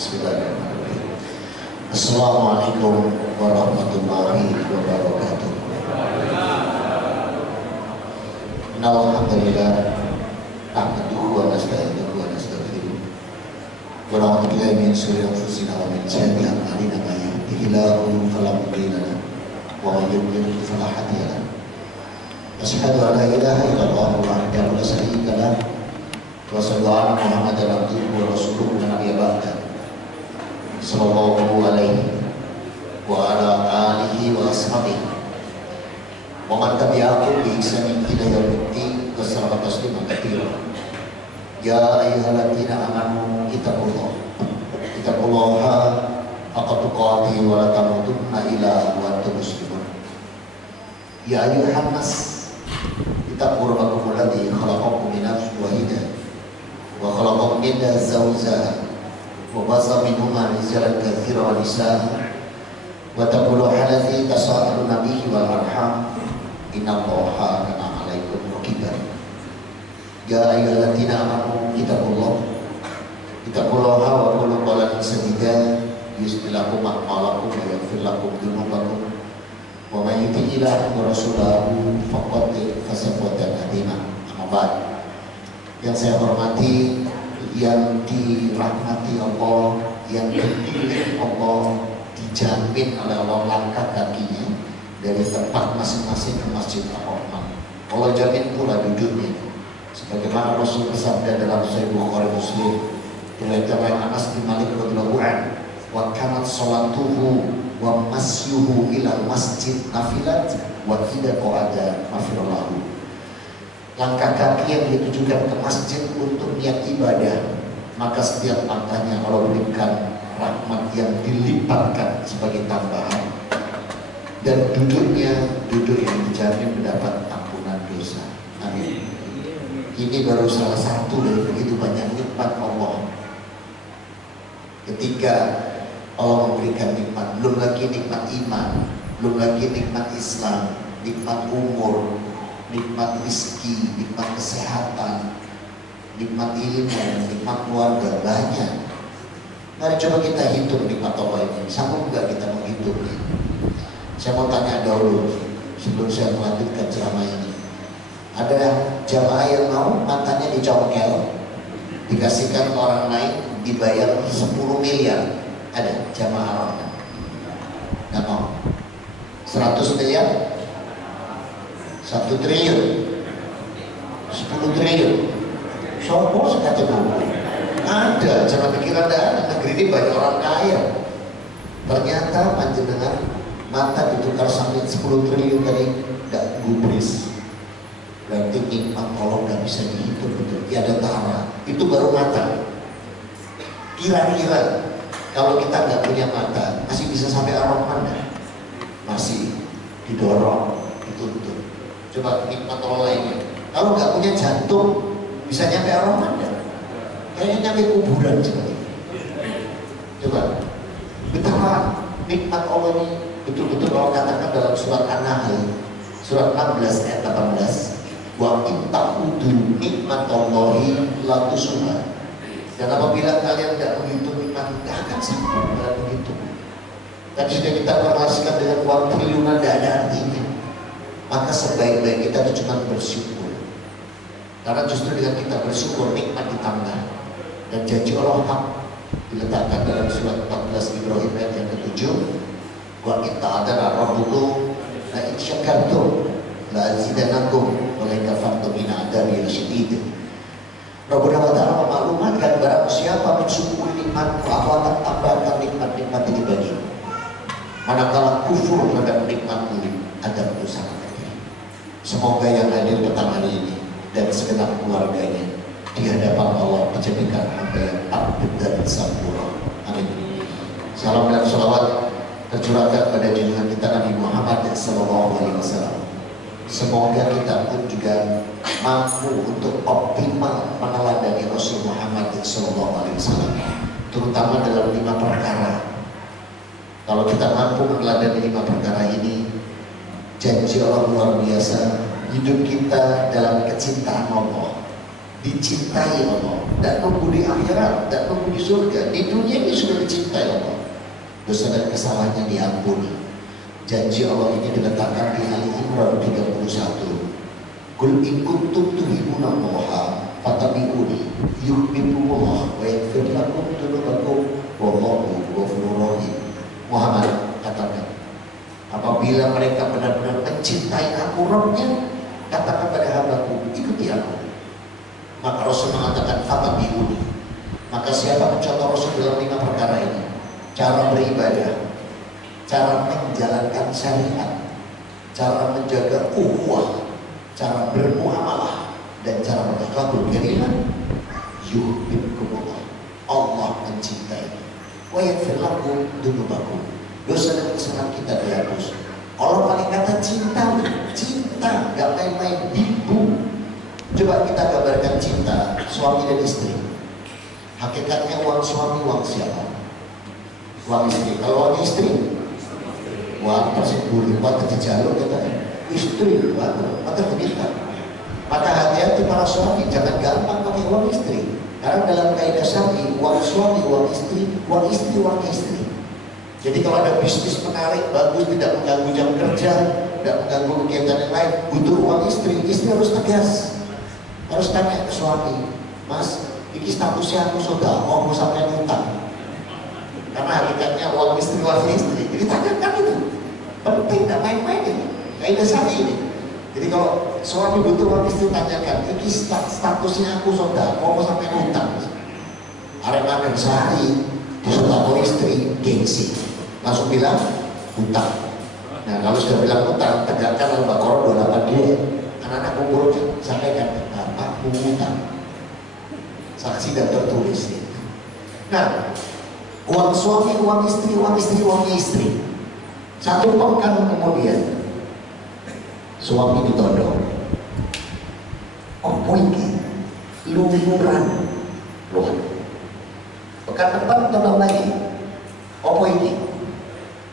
Bismillahirrahmanirrahim. Assalamualaikum warahmatullahi wabarakatuh. Alhamdulillah, nahmaduhu wa nasta'inuhu wa nastaghfiruh. Wa na'udzu billahi min shururi anfusina wa min sayyiati a'malina may yahdihillahu fala mudilla lahu wa may yudlil fala hadiya lahu. Asyhadu an la ilaha illallah wahdahu la syarika lahu wa asyhadu anna Muhammadan abduhu wa rasuluhu la nabiyya ba'da. Sallallahu alaihi wa ala alihi wa ashabihi wa man tabi'ahum bi ihsanin ila yaumiddin wa sallama tasliman katsiran. Ya ayyuhalladzina amanu ittaqullaha haqqa tuqatih wa la tamutunna illa wa antum muslimun. Ya ayyuhan nas ittaqu rabbakum alladzi khalaqakum min nafsin wahidah wa khalaqa minha zawjaha wa basa minhuma rijalan katsiran wa nisaa wa taqullaha allazi tasaaluna bihi wal arham innallaha kana 'alaikum raqiba. Ya ayyuhalladzina amanu ittaqullaha wa qulu qawlan sadida yuslih lakum a'malakum wa yaghfir lakum dhunubakum wa may yuti'illah wa rasulahu faqad faza fawzan 'azima. Amma ba'd. Yang saya hormati, yang dirahmati Allah, yang dipilih Allah, dijamin oleh Allah langkah kakinya dari tempat masing-masing ke Masjid Ar-Rahman. Allah jamin pula duduknya. Sebagaimana Rasul bersabda dalam Sahih Bukhari Muslim, riwayat Anas bin Malik radhiyallahu anhu, wa kanat salatuhu wa masyuhu ila masjid nafilat wa idza qa'ada mafirallahu. Langkah kaki yang ditujukan ke masjid untuk niat ibadah, maka setiap langkahnya Allah berikan rahmat yang dilipatkan sebagai tambahan, dan duduknya duduk yang dijamin mendapat ampunan dosa. Amin. Ini baru salah satu dari begitu banyak nikmat Allah. Ketika Allah memberikan nikmat, belum lagi nikmat iman, belum lagi nikmat Islam, nikmat umur, nikmat rezeki, nikmat kesehatan, nikmat ilmu, nikmat keluarga, banyak. Mari coba kita hitung nikmat Allah ini. Sanggup nggak kita menghitungnya? Saya mau tanya dahulu sebelum saya melanjutkan ceramah ini. Ada jamaah yang mau matanya dicongkel, dikasihkan ke orang lain, dibayar 10 miliar? Ada jamaah orang? Nggak mau. 100 miliar? 1 triliun, 10 triliun, sopo sekata dulu. Ada, jangan pikir ada. Negeri ini banyak orang kaya. Ternyata panjenengan mata ditukar sampai 10 triliun tadi tidak gubris. Berarti nikmat Allah nggak bisa dihitung betul. Ya ada tara. Itu baru mata. Kira-kira kalau kita nggak punya mata, masih bisa sampai Ar-Rahman nggak? Masih didorong, dituntut. Coba nikmat Allah lainnya. Kalau nggak punya jantung, bisa nyampe Ar-Rahman nggak? Kayaknya nyampe kuburan sekali. Coba betapa nikmat Allah ini betul-betul Allah katakan dalam surat An-Nahl, surat 16 ayat 18. Wa in ta'udu nikmatallahi la tusuha. Dan apabila kalian tidak menghitung nikmat, tidak akan sanggup dalam menghitung. Tadi sudah kita informasikan dengan uang triliunan tidak ada artinya. Maka sebaik-baik kita itu cuma bersyukur. Karena justru dengan kita bersyukur nikmat ditambah. Dan janji Allah hak diletakkan dalam surat 14 Ibrahim ayat yang ke-7. Wa in ta'adzara rabbukum la in syakartum la azidannakum wa la in kafartum in adzabi lasyadid. Rabbuna wa ta'ala memaklumatkan barang siapa mensyukuri nikmatku, aku akan tambahkan nikmat-nikmat ini bagimu. Manakala kufur terhadap nikmatku, ada dosa. Semoga yang hadir petang hari ini dan segenap keluarganya di hadapan Allah menjadikan hamba yang abad dan sempurna. Amin. Salam dan salawat tercurahkan pada junjungan kita Nabi Muhammad SAW. Semoga kita pun juga mampu untuk optimal meneladani Rasul Muhammad SAW, terutama dalam 5 perkara. Kalau kita mampu meneladani 5 perkara ini, janji Allah luar biasa. Hidup kita dalam kecintaan Allah, dicintai Allah, dan nunggu di akhirat, dan nunggu di surga. Di dunia ini sudah dicintai Allah, dosa dan kesalahannya diampuni. Janji Allah ini diletakkan di Ali Imran 31. Qul in kuntum tuhibbunallaha fattabi'uni yuhibbukumullah wa yaghfir lakum dzunubakum wallahu ghafurur rahim. Muhammad, katakan, apabila mereka benar-benar mencintai aku Rabbnya, katakan pada hambaku, ikuti aku. Maka Rasul mengatakan fattabi'uni. Maka siapa mencontoh Rasul dalam 5 perkara ini? Cara beribadah, cara menjalankan syariat, cara menjaga ukhuwah, cara bermuamalah, dan cara berakhlakul karimah, yuhibbukumullah. Allah mencintai. Wa yaghfir lakum dzunubakum. Dosa dan kesalahan kita dihapus. Allah pakai kata cinta, cinta, gak main-main, bibu. Coba kita gambarkan cinta suami dan istri. Hakikatnya uang suami, uang siapa? Uang istri. Kalau uang istri, uang tersebut, uang terjalur katanya. Istri, maka kita. Maka hati-hati para suami, jangan gampang pakai uang istri. Karena dalam kaidah syar'i, uang suami, uang istri, uang istri. Jadi kalau ada bisnis menarik, bagus, tidak mengganggu jam kerja, tidak mengganggu kegiatan yang lain, butuh uang istri. Istri harus tegas, harus tanya ke suami, Mas, ini statusnya aku sudah mau sampai utang. Karena hakikatnya uang istri. Jadi tanyakan itu, penting, tidak main-main ini. Kaidah syar'i ini. Jadi kalau suami butuh uang istri, tanyakan, ini statusnya aku sudah mau sampai utang. Arena sehari disodako istri, gengsi, langsung bilang utang. Nah kalau sudah bilang utang, tegakkan Al-Baqarah 28 anak-anak kumpulkan, sampaikan, bapakmu utang, saksi dan tertulis. Nah, uang suami, uang istri, uangnya istri. Satu pekan kemudian suami ditodong, oh iki lumuran loh. Pekan depan todong lagi, oh ini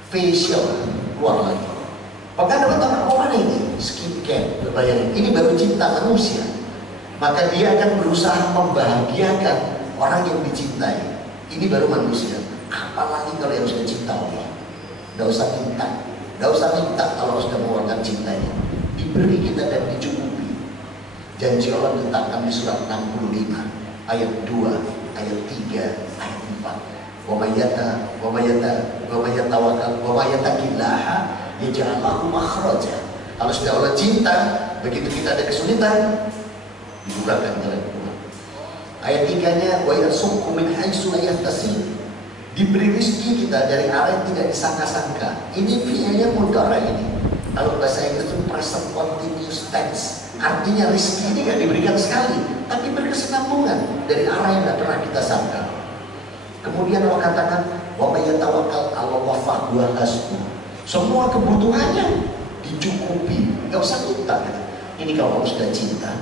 facial keluar lagi. Pekan depan todong, oh mana ini skincare, bayangin, ini baru cinta manusia. Maka dia akan berusaha membahagiakan orang yang dicintai. Ini baru manusia. Apalagi kalau yang sudah cinta Allah, tidak usah minta. Tidak usah minta kalau sudah mengeluarkan cintanya. Diberi kita dan dicukupi. Janji Allah diletakkan di surat 65 ayat 2, ayat 3, ayat 4. Wa may yattaqillaha yaj'al lahu makhraja. Kalau sudah Allah cinta, begitu kita ada kesulitan, dibukakan jalan keluar. Ayat 3-nya wa yarzuqhu min haitsu la yahtasib. Diberi rezeki kita dari arah yang tidak disangka-sangka. Ini fi'ilnya mudhari ini. Kalau bahasa Inggris itu present continuous tense. Artinya rezeki ini tidak diberikan sekali, tapi berkesinambungan dari arah yang tidak pernah kita sangka. Kemudian Allah katakan, wa may yatawakkal 'ala Allah fa huwa hasbuh. Semua kebutuhannya dicukupi, nggak usah minta. Ini kalau Allah sudah cinta.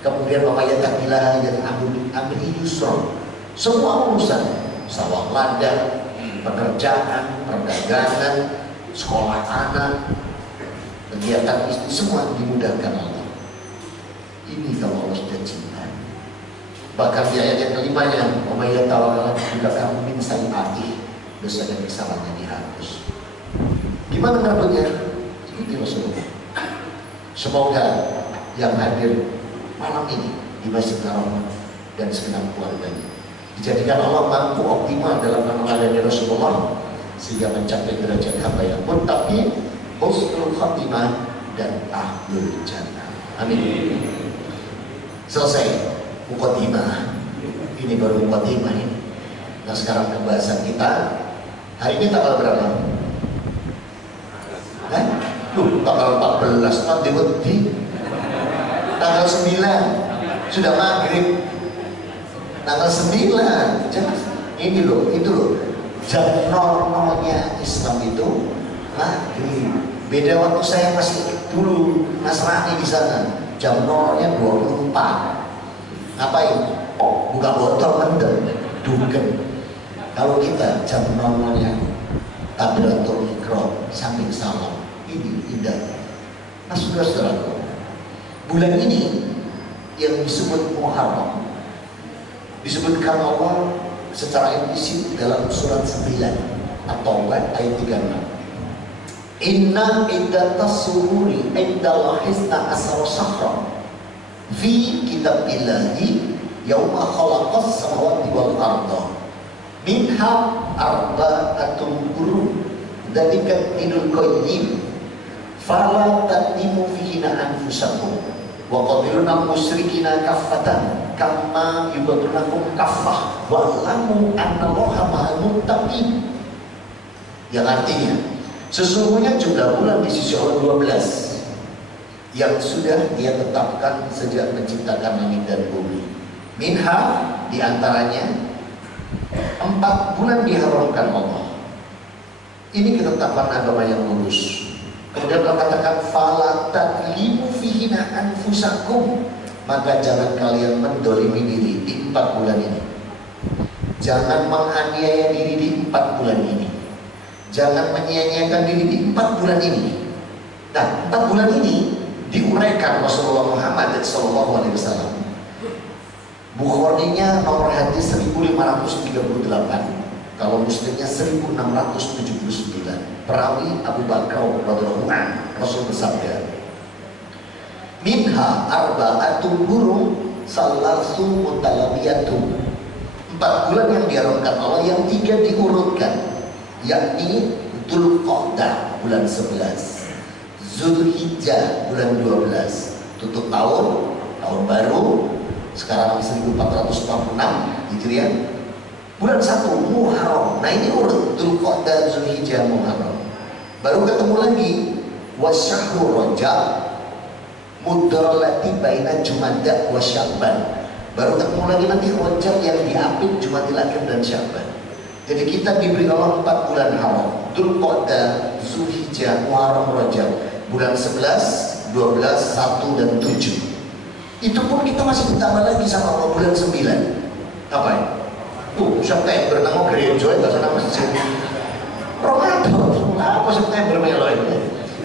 Kemudian wa may yattaqillaha yaj'al min amrihi yusra. Semua urusan, sawah ladang, pekerjaan, perdagangan, sekolah anak, kegiatan istri, semua dimudahkan Allah. Ini kalau Allah sudah cinta. Bahkan di ayat yang kelimanya, wa may yatawakkal 'ala Allah min sayyi'atihi, dosa dan kesalahannya dihapus. Gimana ngaruhnya? Ikuti Rasulullah. Semoga yang hadir malam ini di Masjid Haram dan segenap keluarganya dijadikan Allah mampu optimal dalam melayani Rasulullah sehingga mencapai derajat hamba yang muttaqin, husnul khatimah, dan ahlul jannah. Amin. Selesai muqaddimah. Ini baru muqaddimah ini. Nah sekarang pembahasan kita hari ini tanggal berapa? Tanggal 14 nanti wedi. Tanggal 9 sudah maghrib. Tanggal 9 jangan, ini loh, itu loh jam normalnya Islam itu maghrib. Beda waktu saya masih dulu Nasrani di sana, jam normalnya 24. Ngapain? Oh, buka botol mendem, duken. Kalau kita jam normalnya takbiratul ihram sambil salam, ini indahnya. Nah saudara-saudaraku, bulan ini yang disebut Muharram. Disebutkan Allah secara implisit dalam surat 9 At-Taubah ayat 36. Inna iddatas suhuri indal hisna asar sahra fi kitabillahi yauma khalaqas samawati wal arda minha arba'atun hurum dzalika dinul qayyim fala tadlimu fihina anfusakum wa qatiluna musyrikina kaffatan kama yubatunakum kaffah wa lamu annallaha ma'al muttaqin. Yang artinya sesungguhnya jumlah bulan di sisi Allah 12 yang sudah Dia tetapkan sejak menciptakan langit dan bumi. Minha diantaranya 4 bulan diharamkan Allah. Ini ketetapan agama yang lurus. Kemudian Allah katakan fala tadlimu fihina anfusakum, maka jangan kalian mendolimi diri di 4 bulan ini. Jangan menganiaya diri di 4 bulan ini. Jangan menyia-nyiakan diri di 4 bulan ini. Nah, 4 bulan ini diuraikan Rasulullah Muhammad SAW. Bukharinya nomor hadis 1538, kalau Muslimnya 1679. Perawi Abu Bakar radhiyallahu anhu, Rasul bersabda, minha arba'atun hurum salasu mutalabiyatun. 4 bulan yang diharamkan Allah, yang 3 diurutkan, yakni Dzulqa'dah bulan 11, Zulhijjah bulan 12, tutup tahun baru sekarang 1446 Hijriah, bulan 1 Muharram. Nah ini urut Dzulqa'dah, Zulhijjah, Muharram. Baru ketemu lagi wasyahrul Rajab mudarallati baina Jumada wa Sya'ban. Baru ketemu lagi nanti Rajab yang diapit Jumadil Akhir dan Sya'ban. Jadi kita diberi Allah 4 bulan haram, Dzulqa'dah, Zulhijjah, Muharram, Rajab, bulan 11, 12, 1 dan 7. Itu pun kita masih ditambah lagi sama Allah bulan 9. Apa ya? Tuh, September nang gereja enggak sana masjid. Ramadan. Apa September melo ini?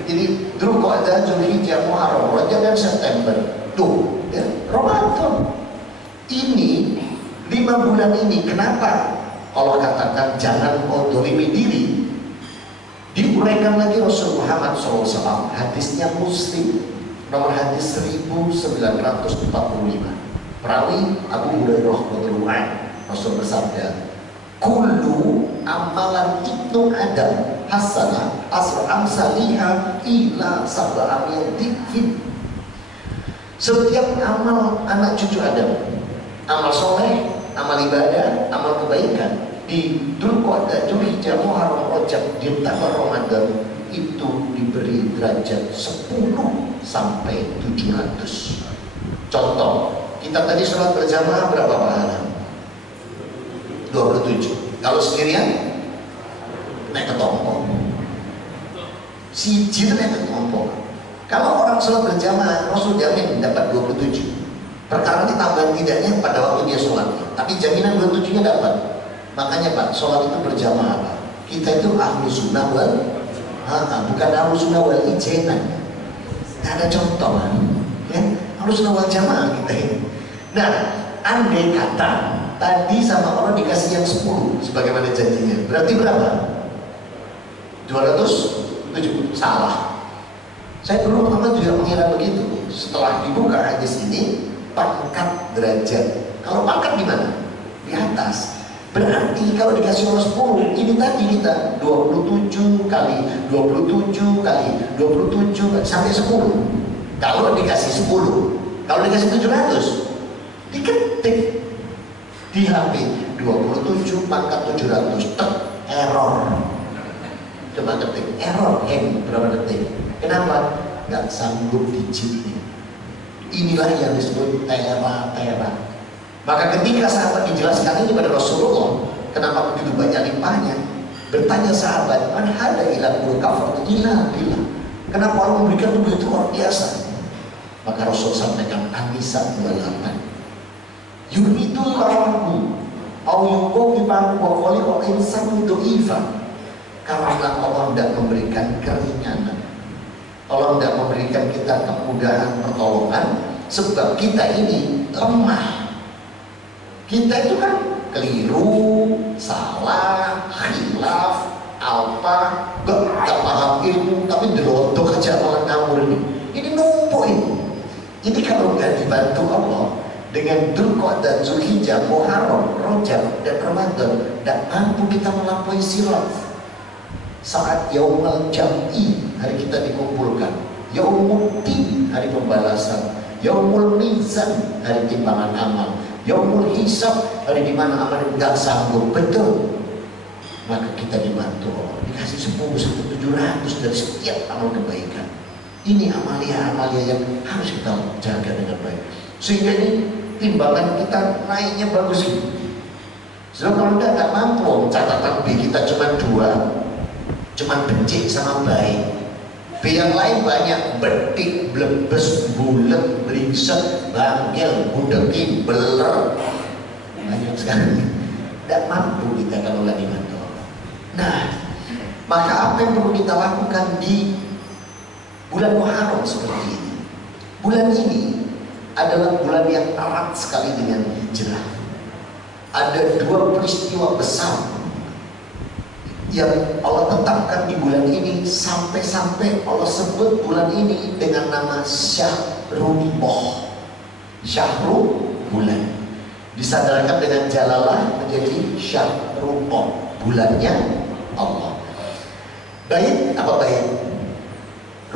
Jadi Dzulqa'dah, Zulhijjah, Muharram, Rajab dan September. Tuh, ya, Ramadan. Ini 5 bulan ini kenapa Allah katakan jangan kau dolimi diri? Diuraikan lagi Rasul Muhammad SAW, hadisnya Muslim nomor hadis 1945. Perawi Abu Hurairah radhiyallahu anhu, Rasul bersabda, kullu amalan ibnu Adam hasanah asra amsalihha ila sab'amiyat dzikrin. Setiap amal anak cucu Adam, amal soleh, amal ibadah, amal kebaikan di Dzulqa'dah, Zulhijjah, Muharram, Rajab ditambah Ramadan itu diberi derajat 10 sampai 700. Contoh, kita tadi sholat berjamaah berapa pahala? 27. Kalau sendirian naik ketompo. Siji naik ketompo. Kalau orang sholat berjamaah, Rasul jamin dapat 27. Perkara ditambah tidaknya pada waktu dia sholat, tapi jaminan 27-nya dapat. Makanya Pak, sholat itu berjamaah Pak. Kita itu ahlu sunnah wal bukan ahlu sunnah wal ijazah. Tidak ada contoh kan? Ya? Ahlu sunnah wal jamaah kita ini. Nah, andai kata tadi sama orang dikasih yang 10 sebagaimana janjinya, berarti berapa? 270. Salah. Saya dulu pertama juga mengira begitu. Setelah dibuka hadis ini, pangkat derajat. Kalau pangkat gimana? Di atas. Berarti kalau dikasih Allah 10, ini tadi kita 27 kali 27 kali 27 sampai 10. Kalau dikasih 10, kalau dikasih 700, diketik di HP 27 pangkat 700, error. Coba ketik error, berapa detik? Kenapa? Gak sanggup digitnya. Inilah yang disebut tera. Maka ketika sahabat dijelaskan ini pada Rasulullah, kenapa begitu banyak limpahnya? Bertanya sahabat, man hada ila kafar ila billah. Kenapa Allah memberikan itu begitu luar biasa? Maka Rasul sampaikan An-Nisa 28. Yuridullahu au yuqawwiban wa khaliqal insanu dha'ifa. Karena Allah tidak memberikan keringanan, Allah tidak memberikan kita kemudahan pertolongan, Sebab kita ini lemah. Kita itu kan keliru, salah, khilaf, apa, gak paham ilmu, tapi delodok aja orang ngawur ini. Ini numpuk ini. Ini kalau nggak dibantu Allah dengan Dzulqa'dah, Dzulhijjah, Muharram, Rajab, dan Ramadan, dan mampu kita melampaui sirat. Saat Yaumul Jam'i, hari kita dikumpulkan, Yaumul Din, hari pembalasan, Yaumul Mizan, hari timbangan amal, Yaumul Hisab, hari dimana amal nggak sanggup betul, maka kita dibantu Allah, dikasih 10.700 dari setiap amal kebaikan. Ini amalia-amalia yang harus kita jaga dengan baik, sehingga ini timbangan kita naiknya bagus ini. Sebab kalau nggak mampu, catatan B kita cuma 2, cuma bencik sama baik. B yang lain banyak, betik, blebes, bulet, belingsek, bangkel, budeki, beler, banyak sekali. Tidak mampu kita kalau lagi bantu. Nah, maka apa yang perlu kita lakukan di bulan Muharram seperti ini? Bulan ini adalah bulan yang erat sekali dengan hijrah. Ada 2 peristiwa besar yang Allah tetapkan di bulan ini, sampai-sampai Allah sebut bulan ini dengan nama Syahrullah. Syahrul, bulan. Disadarkan dengan jalalah menjadi Syahrullah, bulannya Allah. Bait apa bait?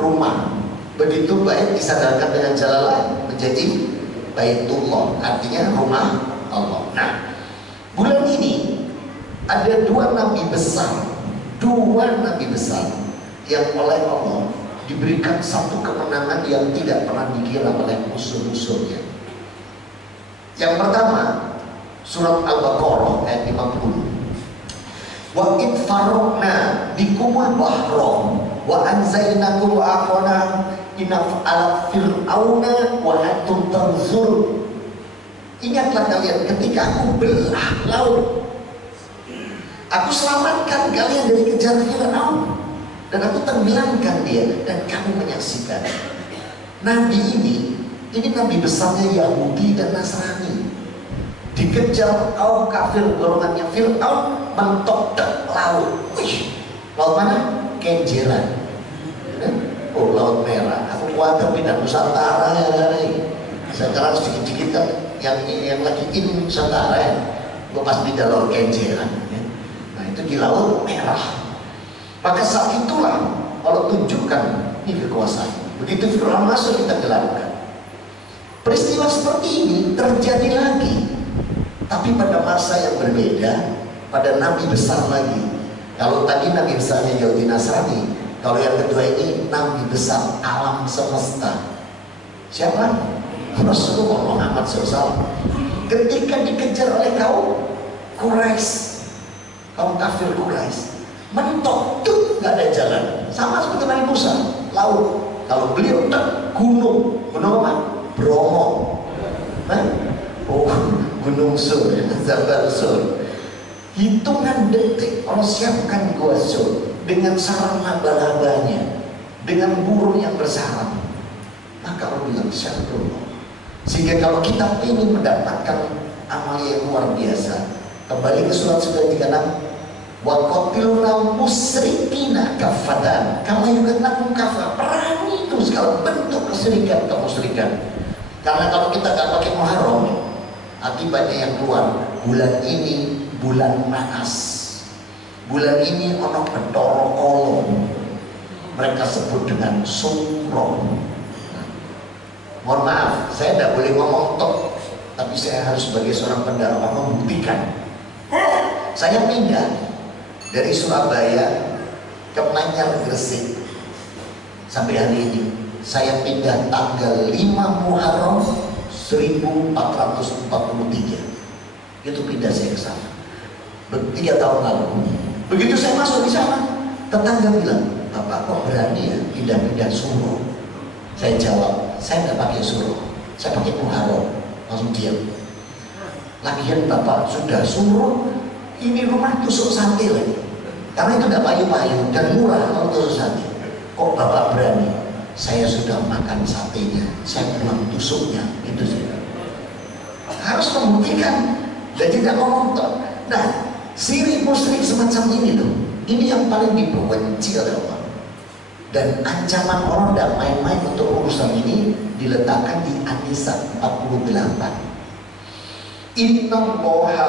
Rumah. Begitu bait disadarkan dengan jalalah menjadi Baitullah, artinya rumah Allah. Nah, bulan ini ada 2 nabi besar, 2 nabi besar yang oleh Allah diberikan satu kemenangan yang tidak pernah dikira oleh musuh-musuhnya. Yang pertama, surat Al-Baqarah ayat 50. Wa id faraqna bikumul bahra wa anzaynakum aqona inaf ala fir'auna wa antum tanzur. Ingatlah kalian ketika aku belah laut, aku selamatkan kalian dari kejar Fir'aun, dan aku tenggelamkan dia, dan kamu menyaksikan. Nabi ini nabi besarnya Yahudi dan Nasrani, dikejar kaum kafir golongannya Fir'aun, mentok laut. Wih, laut mana? Kenjeran. Oh, laut merah. Aku khawatir pindah Nusantara ya. Sekarang sedikit-sedikit kan yang lagi in Nusantara ya. Gue pas pindah laut Kenjeran. Itu di laut merah. Maka saat itulah Allah tunjukkan ini kekuasaan. Begitu Fir'aun masuk, kita tenggelamkan. Peristiwa seperti ini terjadi lagi, tapi pada masa yang berbeda, pada nabi besar lagi. Kalau tadi nabi besarnya Yahudi Nasrani, kalau yang kedua ini nabi besar alam semesta. Siapa? Rasulullah Muhammad SAW. Ketika dikejar oleh kaum Quraisy, kaum kafir Quraisy, mentok tuh nggak ada jalan, sama seperti Nabi Musa, laut. Kalau beliau gunung apa? Bromo, oh Gunung Sur, Jabal Sur. Hitungan detik Allah siapkan gua Sur dengan sarang laba-labanya, dengan burung yang bersarang. Maka Allah bilang Syahrullah. Sehingga kalau kita ingin mendapatkan amal yang luar biasa, kembali ke surat 96, wa qatiluna musyrikina kafatan kama yuqatilukum kafah. Perangi itu segala bentuk kesyirikan, kemusyrikan. Karena kalau kita gak pakai Muharram, akibatnya yang keluar bulan ini bulan naas. Bulan ini ono Bathara Kala, mereka sebut dengan Suro. Mohon maaf, saya tidak boleh ngomong tok, tapi saya harus sebagai seorang pendakwah membuktikan. Saya pindah dari Surabaya ke Manyar Gresik sampai hari ini. Saya pindah tanggal 5 Muharram 1443. Itu pindah saya ke sana 3 tahun lalu. Begitu saya masuk di sana, tetangga bilang, "Bapak kok berani ya pindah-pindah Suro?" Saya jawab, "Saya nggak pakai Suro, saya pakai Muharram." Langsung diam. Lagian Bapak sudah Suro, ini rumah tusuk sate lagi. Karena itu tidak payu-payu dan murah kalau tusuk sate. Kok Bapak berani? saya sudah makan satenya, saya buang tusuknya, itu sih. Harus membuktikan dan tidak ngomong toh. Nah, syirik musyrik semacam ini loh, ini yang paling dibenci oleh Allah. Dan ancaman orang tidak main-main untuk urusan ini diletakkan di An-Nisa 48. Innallaha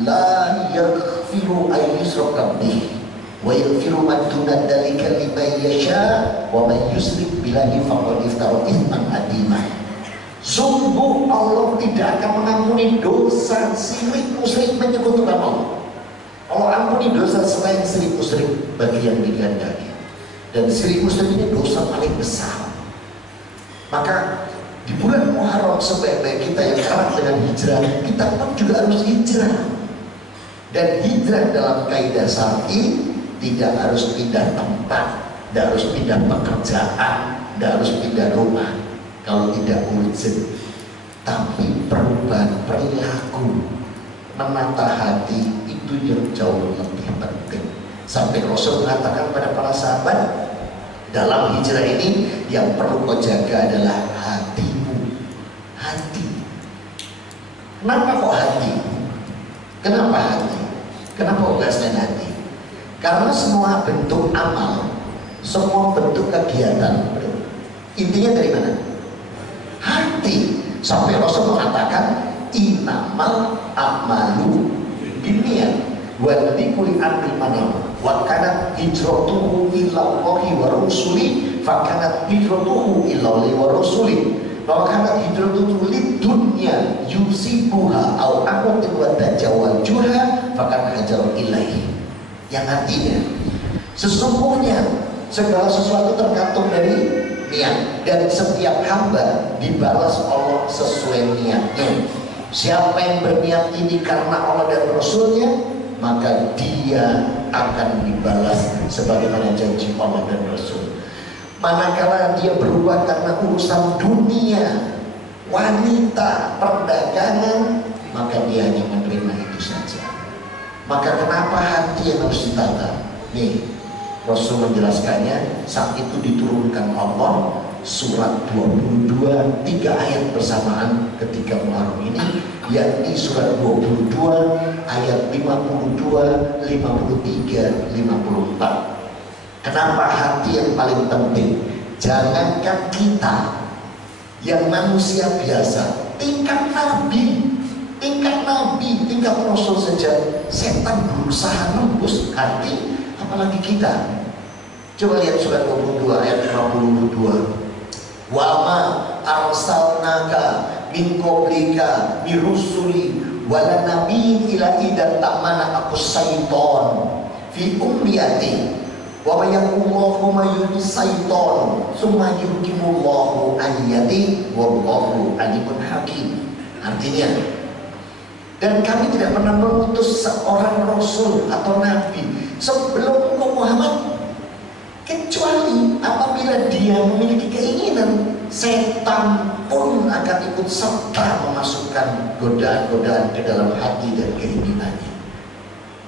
la yaghfiru an yushraka bihi wa yaghfiru ma duna dzalika liman yasha wa man yusyrik billahi faqad iftara itsman adzima. Sungguh Allah tidak akan mengampuni dosa syirik musyrik menyekutukan Allah. Allah ampuni dosa selain syirik musyrik bagi yang dikehendaki. Dan syirik musyrik ini dosa paling besar. Maka di bulan Muharram sebaik-baik kita yang kalah dengan hijrah, kita pun juga harus hijrah. Dan hijrah dalam kaidah syar'i tidak harus pindah tempat, tidak harus pindah pekerjaan, tidak harus pindah rumah kalau tidak urgent. Tapi perubahan perilaku, menata hati itu yang jauh lebih penting. Sampai Rasul mengatakan pada para sahabat, dalam hijrah ini yang perlu kau jaga adalah hatimu. Hati. Kenapa kok hati? Kenapa hati? Kenapa ugasnya hati? Karena semua bentuk amal, semua bentuk kegiatan, intinya dari mana? Hati. Sampai Rasul mengatakan innamal a'malu binniyat wa likulli amrin manawa wa kanat hijratuhu ila Allahi wa rasuli fa kanat hijratuhu ila Allahi wa rasuli wa kanat hijratuhu lidunya yusibuha aw amwatin wa tajawajuha fa kanat hajarun ilaihi. Yang artinya sesungguhnya segala sesuatu tergantung dari niat, dan setiap hamba dibalas Allah sesuai niatnya. Siapa yang berniat ini karena Allah dan Rasulnya, maka dia akan dibalas sebagaimana janji Allah dan Rasul. Manakala dia berubah karena urusan dunia, wanita, perdagangan, maka dia hanya menerima itu saja. Maka kenapa hati yang harus ditata? Nih, Rasul menjelaskannya, saat itu diturunkan Allah surat 22, 3 ayat bersamaan ketika Muharram ini, yakni surat 22 ayat 52, 53, 54. Kenapa hati yang paling penting? Jangankan kita yang manusia biasa, tingkat Nabi, tingkat Rasul saja setan berusaha nembus hati, apalagi kita. Coba lihat surat 22 ayat 52. Wa ma arsalnaka min qablika mirusuli wala nabiyyin ila idan ta'mana aku syaiton fi umriyati wa mayaqullahu mayuni syaiton summa yukimullahu ayyati wallahu alimun hakim. Artinya, dan kami tidak pernah mengutus seorang rasul atau nabi sebelum Muhammad, kecuali apabila dia memiliki keinginan, setan pun akan ikut serta memasukkan godaan-godaan ke dalam hati dan keinginannya.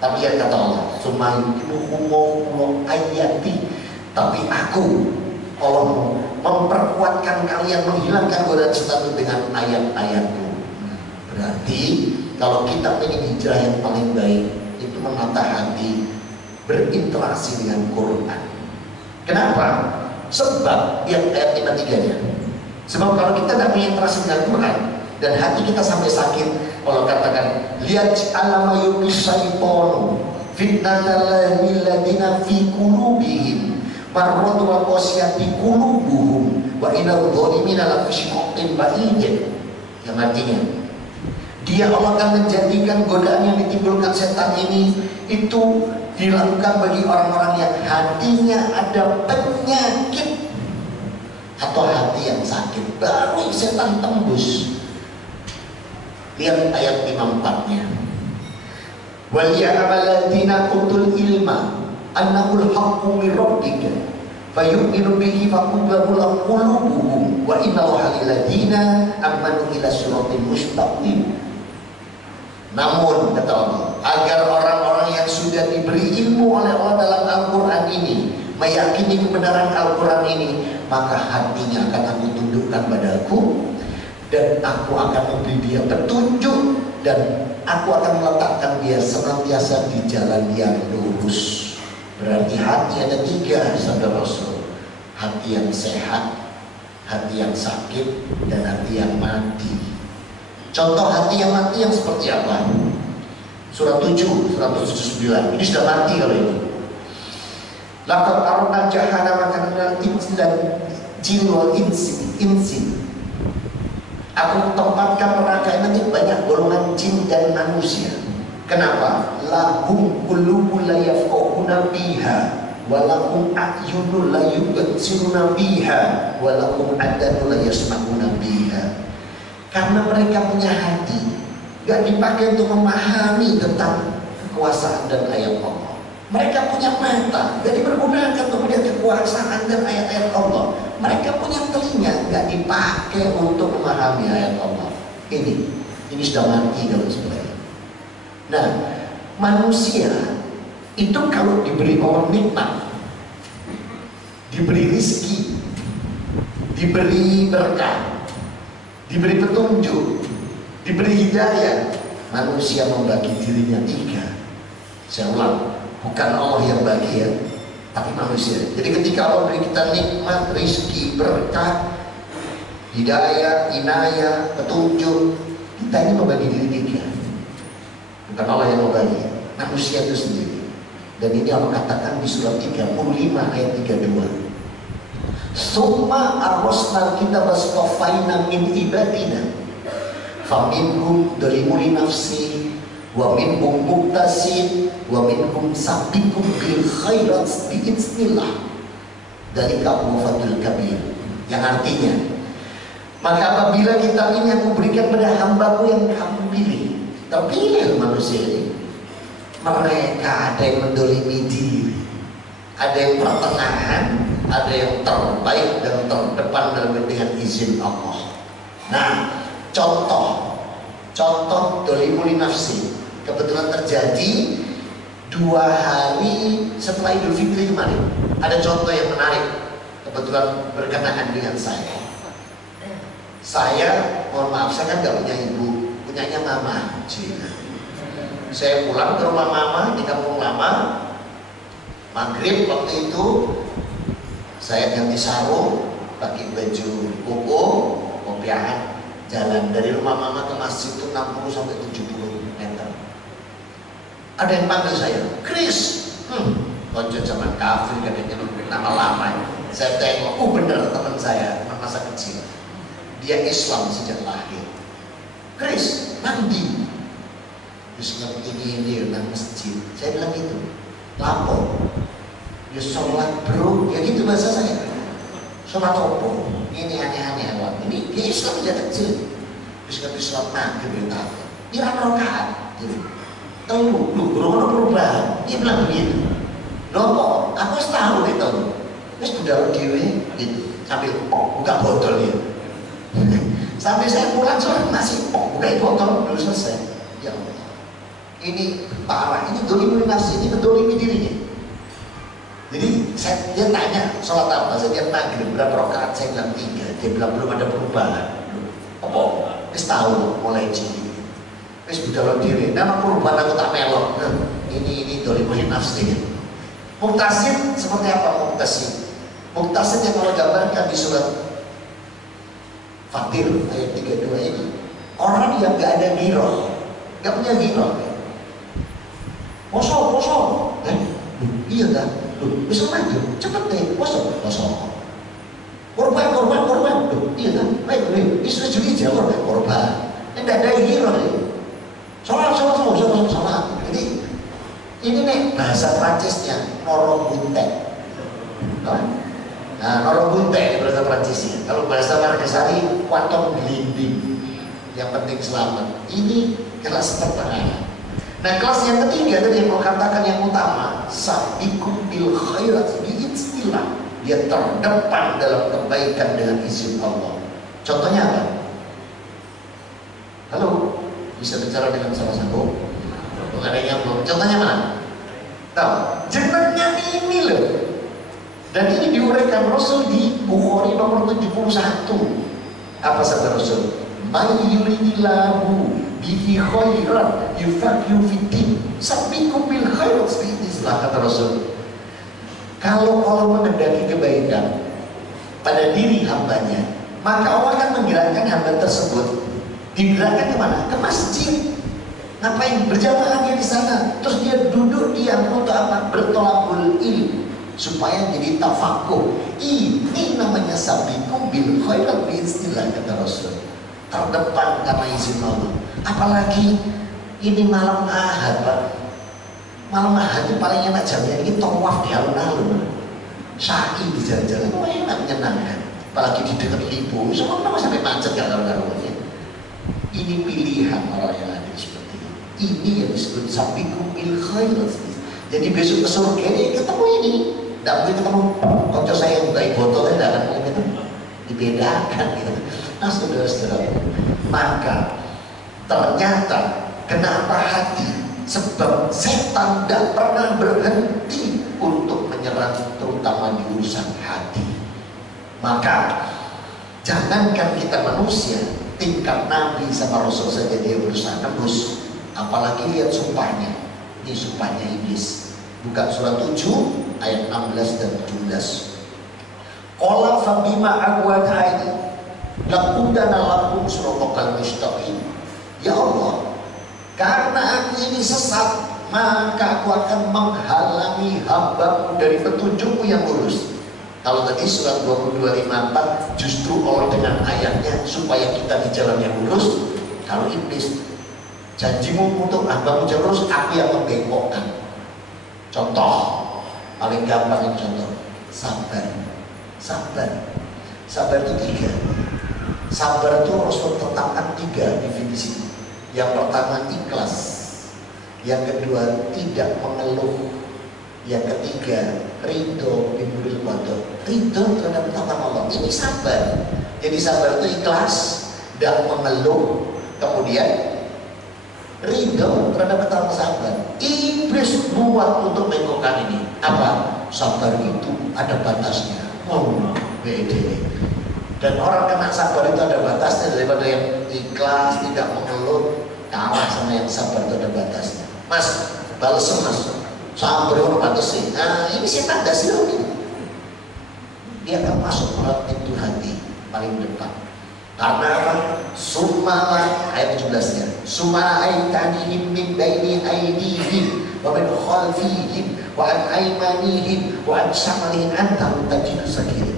Tapi ya kata Allah, sumayuhumullah ayati, tapi aku, Allah memperkuatkan kalian, menghilangkan godaan setan dengan ayat-ayatku. Berarti kalau kita ingin hijrah yang paling baik, itu menata hati, berinteraksi dengan Quran. Kenapa? Sebab yang ayat 53-nya. Sebab kalau kita tidak berinteraksi dengan Quran dan hati kita sampai sakit, Allah katakan, lihat alama yubis syaitonu fitnatal ladina fi qulubihim marratu wa qasyati qulubuhum wa inal dhalimina la fi shiqqin ba'id. Yang artinya, dia Allah akan menjadikan godaan yang ditimbulkan setan ini itu dilakukan bagi orang-orang yang hatinya ada penyakit atau hati yang sakit, baru setan tembus. Lihat ayat 54-nya. Wal ya'lamulladzina utul ilma annahul haqqu min rabbika fayu'minu bihi faqullahu qulubuhum wa innallaha lilladzina amanu ila siratal mustaqim. Namun kata Allah, agar orang-orang yang sudah diberi ilmu oleh Allah dalam Al-Quran ini meyakini kebenaran Al-Quran ini, maka hatinya akan aku tundukkan padaku, dan aku akan memberi dia petunjuk, dan aku akan meletakkan dia senantiasa di jalan yang lurus. Berarti hati ada tiga, saudara Rasul. Hati yang sehat, hati yang sakit, dan hati yang mati. Contoh hati yang mati yang seperti apa? Surat 7, 179. Ini sudah mati kalau ini. Laqad arna jahannama kana insin dan jin wal insin. Aku tempatkan neraka nanti banyak golongan jin dan manusia. Kenapa? Lahum qulubun la yafqahuna biha wa lahum a'yunun la yubsiruna biha wa lahum adanun la yasma'una biha. Karena mereka punya hati, gak dipakai untuk memahami tentang kekuasaan dan ayat Allah. Mereka punya mata, gak dipergunakan untuk melihat kekuasaan dan ayat-ayat Allah. Mereka punya telinga, gak dipakai untuk memahami ayat Allah. Ini sudah mati kalau sebenarnya. Nah, manusia itu kalau diberi Allah nikmat, diberi rizki, diberi berkah, diberi petunjuk, diberi hidayah, manusia membagi dirinya tiga. Saya ulang, bukan Allah yang bagi ya, tapi manusia. Jadi ketika Allah beri kita nikmat, rizki, berkah, hidayah, inayah, petunjuk, kita ini membagi diri tiga. Bukan Allah yang membagi, manusia itu sendiri. Dan ini Allah katakan di surat 35 ayat 32. Summa arrosna kita bastofaina min ibadina faminhum dhalimul nafsi wa minhum muqtasid wa minhum sabiqun bil khairat biiznillah dzalika huwal kabir. Yang artinya, maka apabila kitab ini aku berikan pada hambaku yang kamu pilih, terpilih manusia ini, mereka ada yang mendolimi diri, ada yang pertengahan, ada yang terbaik dan terdepan dalam dengan izin Allah. Nah, contoh dolimul nafsi kebetulan terjadi 2 hari setelah Idul Fitri kemarin. Ada contoh yang menarik, kebetulan berkenaan dengan saya. Saya, mohon maaf, saya kan gak punya ibu, punyanya mama. Saya pulang ke rumah mama di kampung lama. Maghrib waktu itu saya ganti sarung, pakai baju koko, kopiahan, jalan dari rumah mama ke masjid itu 60 sampai 70 meter. Ada yang panggil saya, Chris. Konco zaman kafir katanya nama lama. Saya tengok, bener teman saya, masa kecil. Dia Islam sejak lahir. Chris, mandi. Terus ngerti ini nang masjid. Saya bilang gitu, lapor. Ya sholat bro, ya gitu bahasa saya. Sholat opo, ini aneh-aneh awak. Ini dia Islam sejak kecil. Terus ngerti sholat maghrib ya tak. Pirang rakaat. Tahu, lu berapa perubahan? Dia bilang begitu. Loh, aku tahu itu. Terus udah dewe gitu. Sambil buka botol ya. Sampai saya pulang sholat masih buka botol belum selesai. Ya Allah, ini parah. Ini dolimul nafsi, ini mendolimi dirinya. Jadi dia tanya sholat apa? Saya bilang maghrib berapa rakaat? Saya bilang 3. Dia bilang belum ada perubahan. Apa? Terus tahu mulai cilik. Terus budal diri. Nama perubahan aku tak melok. Ini dolimul nafsi. Muqtasid seperti apa muqtasid? Muqtasid yang kalau gambarkan di surat Fatir ayat 32 ini, orang yang gak ada giroh, gak punya giroh. Poso, iya kan? Bisa maju, cepet deh, poso. Korban, iya kan? Baik, sudah juga korban. Ini gak ada giroh nih. Sholat. Jadi ini nih bahasa Prancisnya norobuntek. Nah, norobuntek bahasa Prancisnya. Kalau bahasa Margasari kuantum gelinding. Yang penting selamat. Ini kelas pertengahan. Nah, kelas yang ketiga tadi yang mau katakan yang utama, sabiqun bil khairat biiznillah. Dia terdepan dalam kebaikan dengan izin Allah. Contohnya apa? Halo, bisa bicara dengan sama-sama? Bukan ada yang nyambung. Contohnya mana? Tahu? Jenengnya ini loh. Dan ini diuraikan Rasul di Bukhari nomor 71. Apa sabda Rasul? Man yuridillahu bihi khairan yufaqihu fiddin. Sabiqu bil khairat bismillah, kata Rasul. Kalau Allah mengendaki kebaikan pada diri hambanya, maka Allah akan menggerakkan hamba tersebut. Digerakkan kemana? Ke masjid. Ngapain? Berjamaah dia di sana. Terus dia duduk diam untuk apa? Bertolakul ilm, supaya jadi tafakuh. Ini namanya sabiqu bil khairat bismillah, kata Rasul. Terdepan karena izin Allah. Apalagi ini malam Ahad, Pak. Malam Ahad itu paling enak jamnya ini tawaf di alun-alun, syai di jalan-jalan, itu enak, menyenangkan. Apalagi di dekat Lipo, semua sampai macet gak karuan-karuannya. Ini pilihan orang yang ada seperti ini. Ini yang disebut sabiqu bil khairat. Jadi besok ke surga ini ketemu ini. Tidak mungkin ketemu kocok saya yang buka botolnya, tidak akan mungkin ketemu. Dibedakan gitu. Nah saudara-saudara, maka ternyata kenapa hati? Sebab setan tidak pernah berhenti untuk menyerang, terutama di urusan hati. Maka jangankan kita manusia, tingkat Nabi sama Rasul saja dia berusaha tembus, apalagi lihat sumpahnya. Ini sumpahnya iblis. Buka surat 7 ayat 16 dan 17. Qala fa bima agwatani laqudana lakum siratal mustaqim. Ya Allah, karena aku ini sesat, maka aku akan menghalangi hambamu dari petunjukmu yang lurus. Kalau tadi surat 22:54 justru Allah dengan ayatnya supaya kita di jalan yang lurus. Kalau iblis, janjimu untuk hambamu jalan lurus, aku yang membengkokkan. Contoh paling gampang ini contoh, sabar. Sabar itu 3. Sabar itu Rasul tetapkan 3 definisi. Yang pertama ikhlas, yang kedua tidak mengeluh, yang ketiga ridho bimuril qada, ridho terhadap ketetapan Allah. Ini sabar. Jadi sabar itu ikhlas, tidak mengeluh, kemudian ridho terhadap ketetapan sabar. Iblis buat untuk bengkokkan ini. Apa? Sabar itu ada batasnya. Beda. Dan orang kena sabar itu ada batasnya, daripada yang ikhlas tidak mengeluh kalah sama yang sabar itu ada batasnya. Mas, balesem mas, sabar itu batasnya. Nah ini setan dah silap. Dia akan masuk ke pintu hati paling depan. Karena apa? Sumala ayat 17-nya. Sumala aitanihim min baini aidihim wa min khalfihim wa an aymanihim wa an syamalihim antam tajidu sakirin.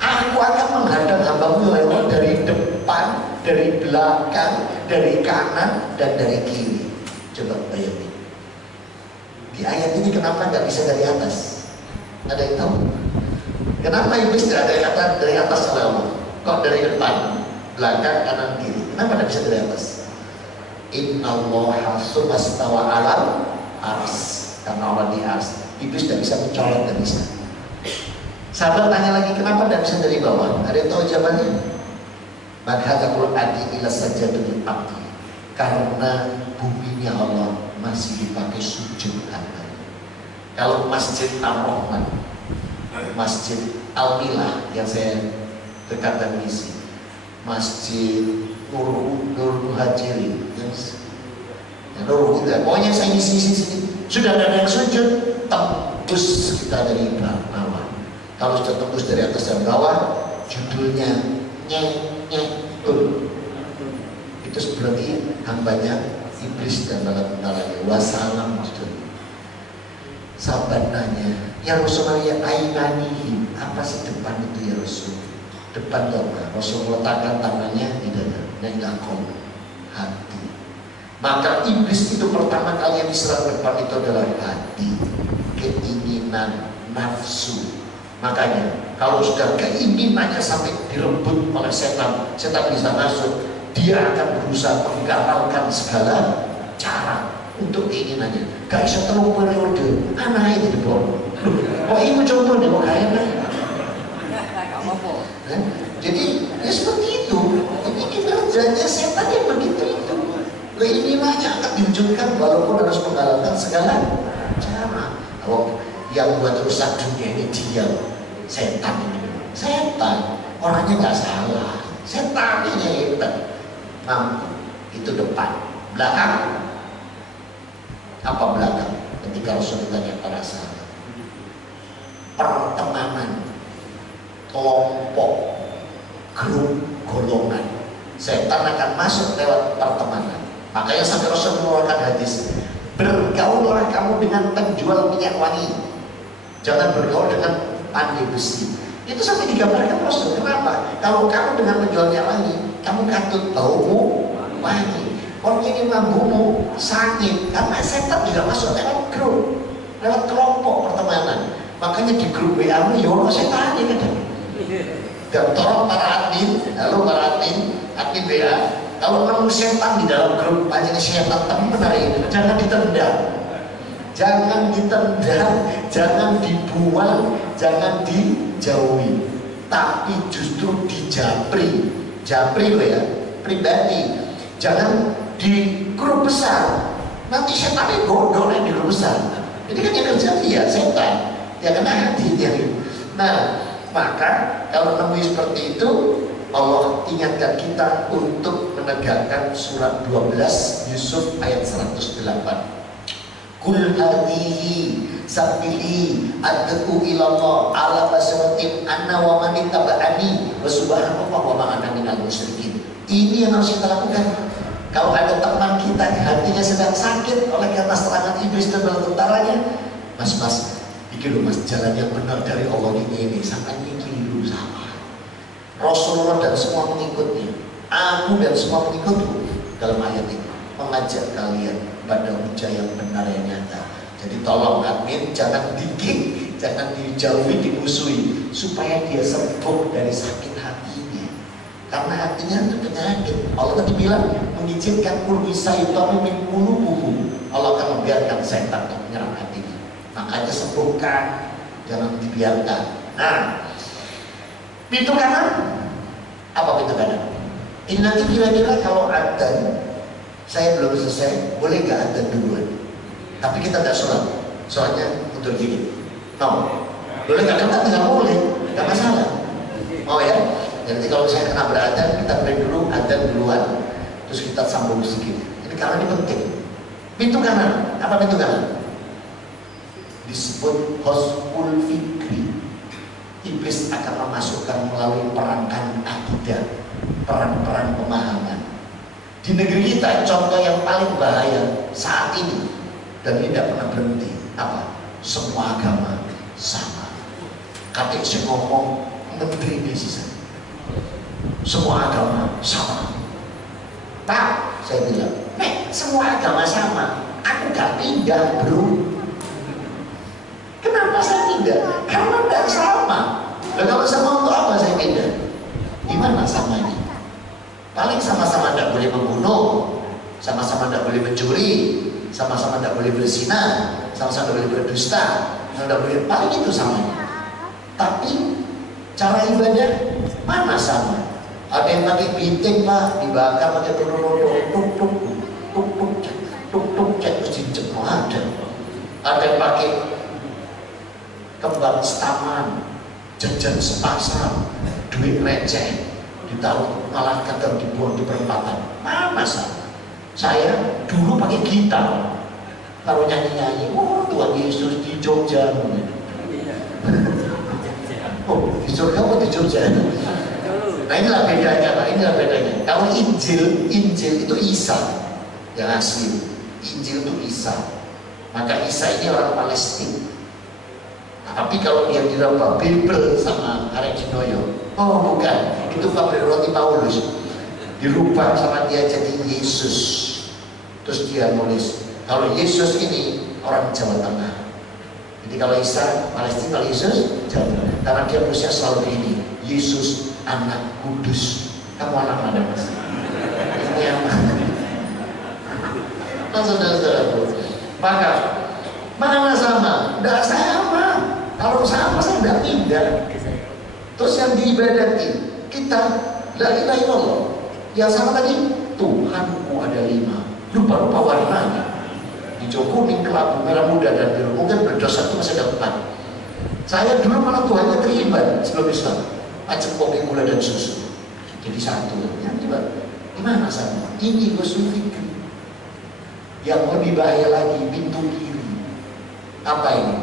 Aku akan menghadang hambamu lewat dari depan, dari belakang, dari kanan, dan dari kiri. Coba bayangin. Di ayat ini kenapa nggak bisa dari atas? Ada yang tahu? Kenapa iblis tidak ada yang kata dari atas oleh Allah? Kok dari depan, belakang, kanan, kiri? Kenapa tidak bisa dari atas? Inna Allah subhastawa alam ars. Karena Allah di ars. Iblis tidak bisa mencolok, tidak bisa. Sahabat tanya lagi, kenapa tidak bisa dari bawah? Ada yang tahu jawabannya? Maka takul adi ila sajadul abdi. Karena buminya Allah masih dipakai sujud hamba. Kalau Masjid Ar-Rahman, Masjid Al-Milah yang saya dekat dan misi, Masjid Nur Muhajirin, Nur Huda, pokoknya saya ngisi sini. Sudah ada yang sujud, tembus kita dari bawah. Kalau sudah tembus dari atas dan bawah, judulnya nyenyetun. Itu berarti hambanya iblis dan dalam-dalamnya. Wassalam judulnya. Sahabat nanya, ya Rasulullah, ya ainanihim, apa sih depan itu ya Rasul? Depan itu apa? Rasul meletakkan tangannya di dada, nengakon hati. Maka iblis itu pertama kali yang diserang depan itu adalah hati, keinginan, nafsu. Makanya kalau sudah keinginannya sampai direbut oleh setan, setan bisa masuk. Dia akan berusaha menggagalkan segala cara untuk keinginannya. Gak bisa terlalu periode, anak itu dibawa. Oh ini contoh deh, kayaknya. Jadi ya seperti itu. Ini kinerjanya setan yang begitu itu. Keinginannya akan diwujudkan walaupun harus menggagalkan segala cara. Kalau yang buat rusak dunia ini dia. setan ini. Setan, orangnya nggak salah. Setan ini hebat. Mampu. Itu depan. Belakang. Apa belakang? Ketika Rasul ditanya para sahabat. Pertemanan, kelompok, grup, golongan. Setan akan masuk lewat pertemanan. Makanya sampai Rasul mengeluarkan hadis, bergaullah kamu dengan penjual minyak wangi, jangan bergaul dengan pandai besi. Itu sampai digambarkan Rasul. Kenapa? Kalau kamu dengan penjual minyak wangi, kamu katut baumu wangi. Kalau ini mambumu sakit, karena setan juga masuk lewat grup, lewat kelompok pertemanan. Makanya di grup WA ya Allah setan ini kadang. Dan tolong para admin, halo para admin WA, kalau kamu setan di dalam grup, banyak setan teman hari ini, jangan ditendang, jangan ditendang, jangan dibuang, jangan dijauhi, tapi justru dijapri, japri lo ya, pribadi, jangan di grup besar, nanti setannya godol di grup besar. Ini kan yang kerja dia setan, ya kena hati dia. Nah, maka kalau nemui seperti itu, Allah ingatkan kita untuk menegakkan surat 12 Yusuf ayat 108. Kul hadhihi sabili ad'u ilallah ala basiratin anna wa man ittaba'ani wa subhanallah wa ma ana minal musyrikin. Ini yang harus kita lakukan. Kalau ada teman kita hatinya sedang sakit oleh karena serangan iblis dan bala tentaranya, mas, iki lho mas, jalan yang benar dari Allah ini sampai ini keliru sama. Rasulullah dan semua pengikutnya, aku dan semua pengikutku dalam ayat ini mengajak kalian pada hujah yang benar yang nyata. Jadi tolong admin jangan dikik, jangan dijauhi, dimusuhi, supaya dia sembuh dari sakit hatinya. Karena hatinya itu penyakit. Allah tadi bilang mengizinkan kulbi saitanu min qulubuhum. Allah akan membiarkan setan untuk menyerang hatinya. Makanya sembuhkan, jangan dibiarkan. Nah, pintu kanan, apa pintu kanan? Ini nanti kira-kira kalau adzan, saya belum selesai, boleh nggak adzan duluan? Tapi kita nggak sholat, soalnya untuk dikit. No, boleh nggak? Kita nggak boleh, nggak masalah. Mau ya? Nanti kalau saya kena beradzan, kita break dulu, adzan duluan, terus kita sambung sedikit. Ini karena ini penting. Pintu kanan, apa pintu kanan? Disebut hosful fikri. Iblis akan memasukkan melalui perangkat akidah, peran-peran pemahaman. Di negeri kita contoh yang paling bahaya saat ini, dan ini tidak pernah berhenti, apa? Semua agama sama. Katik saya ngomong menteri desa, semua agama sama. Pak, saya bilang, nek semua agama sama, aku gak pindah bro. Kenapa saya pindah? Karena tidak sama. Dan kalau sama untuk apa saya pindah? Gimana samanya? Paling sama-sama tidak boleh membunuh, sama-sama tidak boleh mencuri, sama-sama tidak boleh berzina, sama-sama tidak boleh berdusta, tidak boleh, paling itu samanya. Tapi cara ibadah mana sama? Ada yang pakai binting pak, dibakar pakai peluru, tuk cek mesti jempol ada. Ada yang pakai kembang setaman, jajan sepasar, duit receh, ditaruh malah kadang dibuang di perempatan. Mana sama? Saya dulu pakai gitar, taruh nyanyi-nyanyi, oh Tuhan Yesus di Jogja. Oh, di Jogja apa di Jogja? Nah inilah bedanya Pak, inilah bedanya. Kalau Injil itu Isa yang asli. Injil itu Isa. Maka Isa ini orang Palestina. Tapi kalau dia dirubah Bible sama Arek Cinoyo, oh bukan, itu pabrik roti Paulus, dirubah sama dia jadi Yesus. Terus dia nulis, kalau Yesus ini orang Jawa Tengah. Jadi kalau Isa Palestina, kalau Yesus Jawa Tengah. Karena dia nulisnya selalu ini, Yesus anak kudus. Kamu anak mana mas? Ini yang nah saudara-saudaraku, maka mana sama? Tidak sama. Kalau sama saya tidak pindah. Terus yang diibadati kita la ilaha illallah. Yang sama tadi Tuhanku ada 5. Lupa-lupa warnanya. Hijau kuning, kelabu, merah muda dan biru. Mungkin berdosa itu masih ada 4. Saya dulu malah Tuhannya terimbang sebelum Islam. Ajak kopi gula dan susu. Jadi satu. Ya, coba. Gimana sama? Ini usul fikri. Yang lebih bahaya lagi, pintu kiri. Apa ini?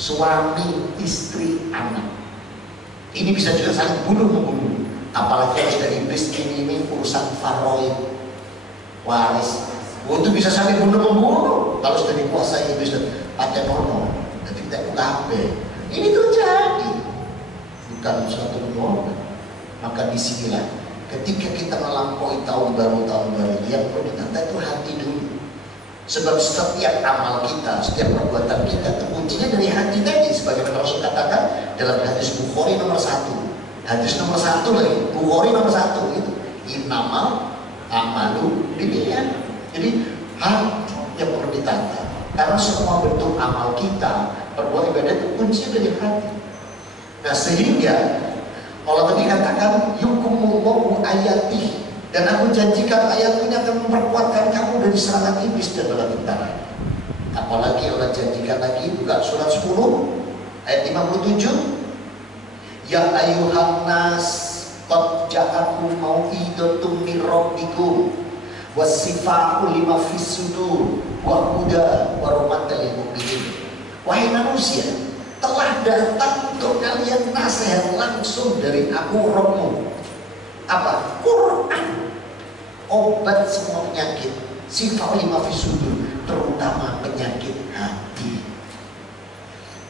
Suami, istri, anak. Ini bisa juga saling bunuh-membunuh. Apalagi harus dari iblis ini urusan faraid, waris. Oh, itu bisa saling bunuh-membunuh. Kalau sudah dikuasai iblis dan pakai nono, nanti kita kabeh. Ini terjadi. Bukan suatu norma. Maka disinilah ketika kita melampaui tahun baru yang perlu ditata itu hati dulu. Sebab setiap amal kita, setiap perbuatan kita terkuncinya dari hati tadi. Sebagaimana Rasul katakan dalam hadis Bukhari nomor 1. Hadis nomor 1 lagi, Bukhari nomor 1 itu innamal amalu binniyat. Jadi hati yang perlu ditata. Karena semua bentuk amal kita, perbuatan ibadah itu kunci dari hati. Nah sehingga Allah tadi katakan yukumullahu ayatih, dan aku janjikan ayat ini akan memperkuatkan kamu dari serangan iblis dan bala tentara. Apalagi Allah janjikan lagi, buka surat 10 ayat 57. Ya ayyuhan nas qad ja'akum mau'idatun mir rabbikum wasifa'u lima fis sudur wa huda wa rahmatal lil mu'minin. Wahai manusia, telah datang untuk kalian nasihat langsung dari aku Rabbmu. Apa? Quran. Obat semua penyakit. Sifat lima fisudur, terutama penyakit hati.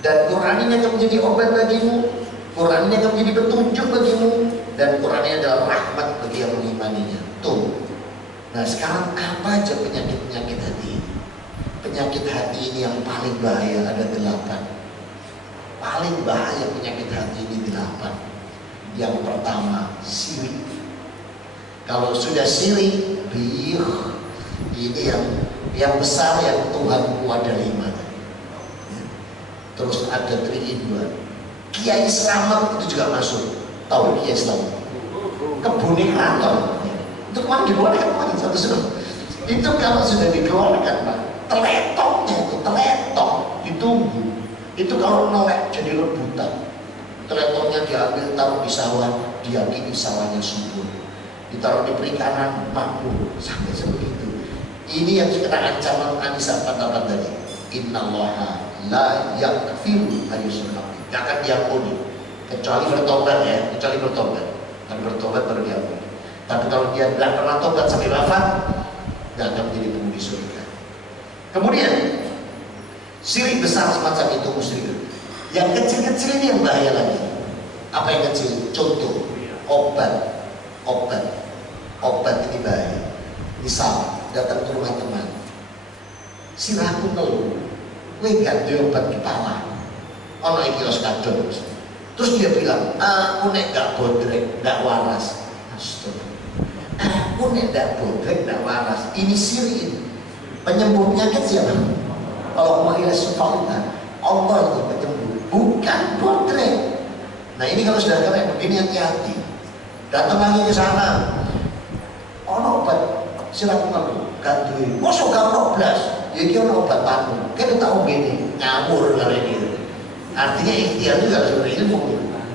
Dan Quran ini akan menjadi obat bagimu. Quran ini akan menjadi petunjuk bagimu. Dan Quran ini adalah rahmat bagi yang mengimaninya. Tuh. Nah sekarang apa aja penyakit-penyakit hati ini? Penyakit hati ini yang paling bahaya ada 8. Paling bahaya penyakit hati ini 8. Yang pertama, sirik. Kalau sudah sirik, ini yang besar yang Tuhanku ada 5. Terus ada 3 Kiai Selamat itu juga masuk. Tahu Kiai Selamat? Kebun Kraton. Itu kemarin dikeluarkan kemarin satu sudah. Itu kalau sudah dikeluarkan, Pak, teletoknya itu teletok ditunggu. Itu kalau melek jadi rebutan. Teletoknya diambil taruh di sawah, diyakini sawahnya subur. Ditaruh di perikanan makmur sampai sebegitu. Ini yang kena ancaman Anisa 48 tadi. Innallaha la yaghfiru ayyushraka bihi. Tidak akan diampuni kecuali bertobat ya, kecuali bertobat. Dan bertobat baru diampuni. Tapi kalau dia tidak pernah tobat sampai wafat, tidak akan menjadi penghuni surga. Kemudian syirik besar semacam itu musyrik. Yang kecil-kecil ini yang bahaya lagi. Apa yang kecil? Contoh obat ini bahaya. Misal datang ke rumah teman, sirahku ngeluh, kowe gak duwe obat kepala, ono iki kios kadon. Terus dia bilang, aku nek gak bodrek, gak waras. Astaga, aku nek gak bodrek, gak waras. Ini sirik. Penyembuh penyakit siapa? Kalau mau ilah sufa'utan, Allah itu penyembuh, bukan bodrek. Nah ini kalau sudah kena begini hati-hati. Datang lagi ke sana, ono obat silaku ngaku ganti, mosok gak 12, ya dia ono obat panu, kita tahu gini, ngawur kali ini. Artinya ikhtiar juga sebenarnya ilmu.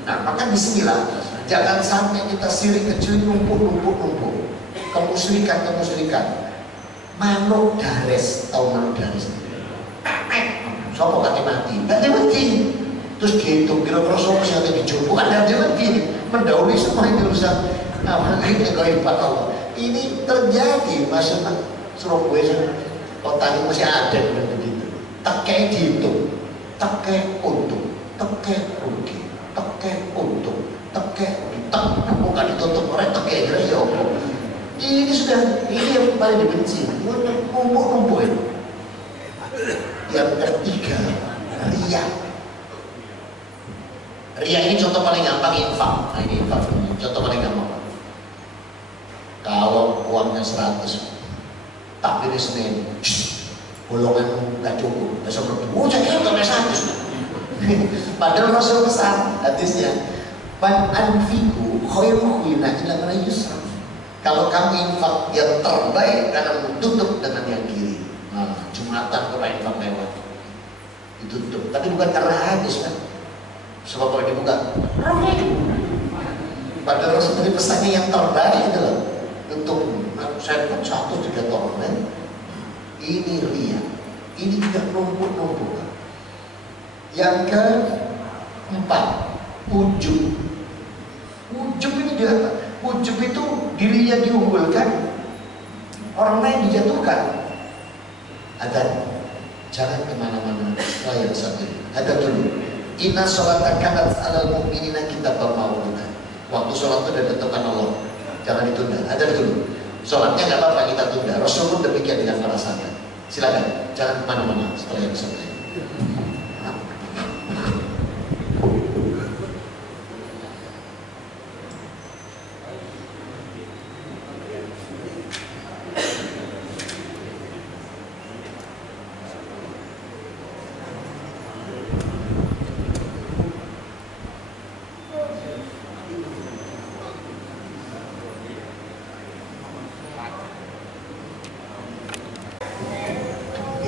Nah maka disinilah jangan sampai kita sirik kecil numpuk. Kemusyrikan. Manuk dares, tahu manuk dares? Sopo kate mati, gak mati. Terus gitu, kira-kira sopo sing ate dijopo, ada mati. Mendahului semua itu urusan ini kehebat Allah. Ini terjadi masalah Surabaya, kota ini masih ada begitu. Tekek dihitung, tekek untung, tekek rugi, tekek untung, tekek bukan ditutup orang tekek kira ya Allah. Ini sudah, ini yang paling dibenci, numpuk itu. Yang ketiga, riya. Riya ini contoh paling gampang infak. Nah ini infak, contoh paling gampang. Kalau uangnya 100, tak pilih Senin, golongan nggak cukup, besok berdua, jadi nggak 100. Padahal Rasul pesan hadisnya, man anfiku khairu khina ila man yusra. Kalau kamu infak yang terbaik karena tutup dengan yang kiri. Nah, Jumatan kalau infak lewat ditutup, tapi bukan karena hadis kan. Sebab kalau dibuka, padahal sebenarnya pesannya yang terbaik itu loh. Untuk saya pun 1-3 tahun ini ria, ini juga numpuk-numpuk. Yang keempat, ujub. Ujub ini dia apa? Ujub itu dirinya diunggulkan, orang lain dijatuhkan. Ada, jangan kemana-mana. Yang satu, ada dulu. Inna sholata kanat alal mu'minina kitaban mawquta. Waktu sholat itu sudah ditentukan Allah, jangan ditunda. Ada dulu. Sholatnya nggak apa-apa kita tunda. Rasul pun demikian dengan para sahabat. Silakan, jangan kemana-mana setelah yang selesai.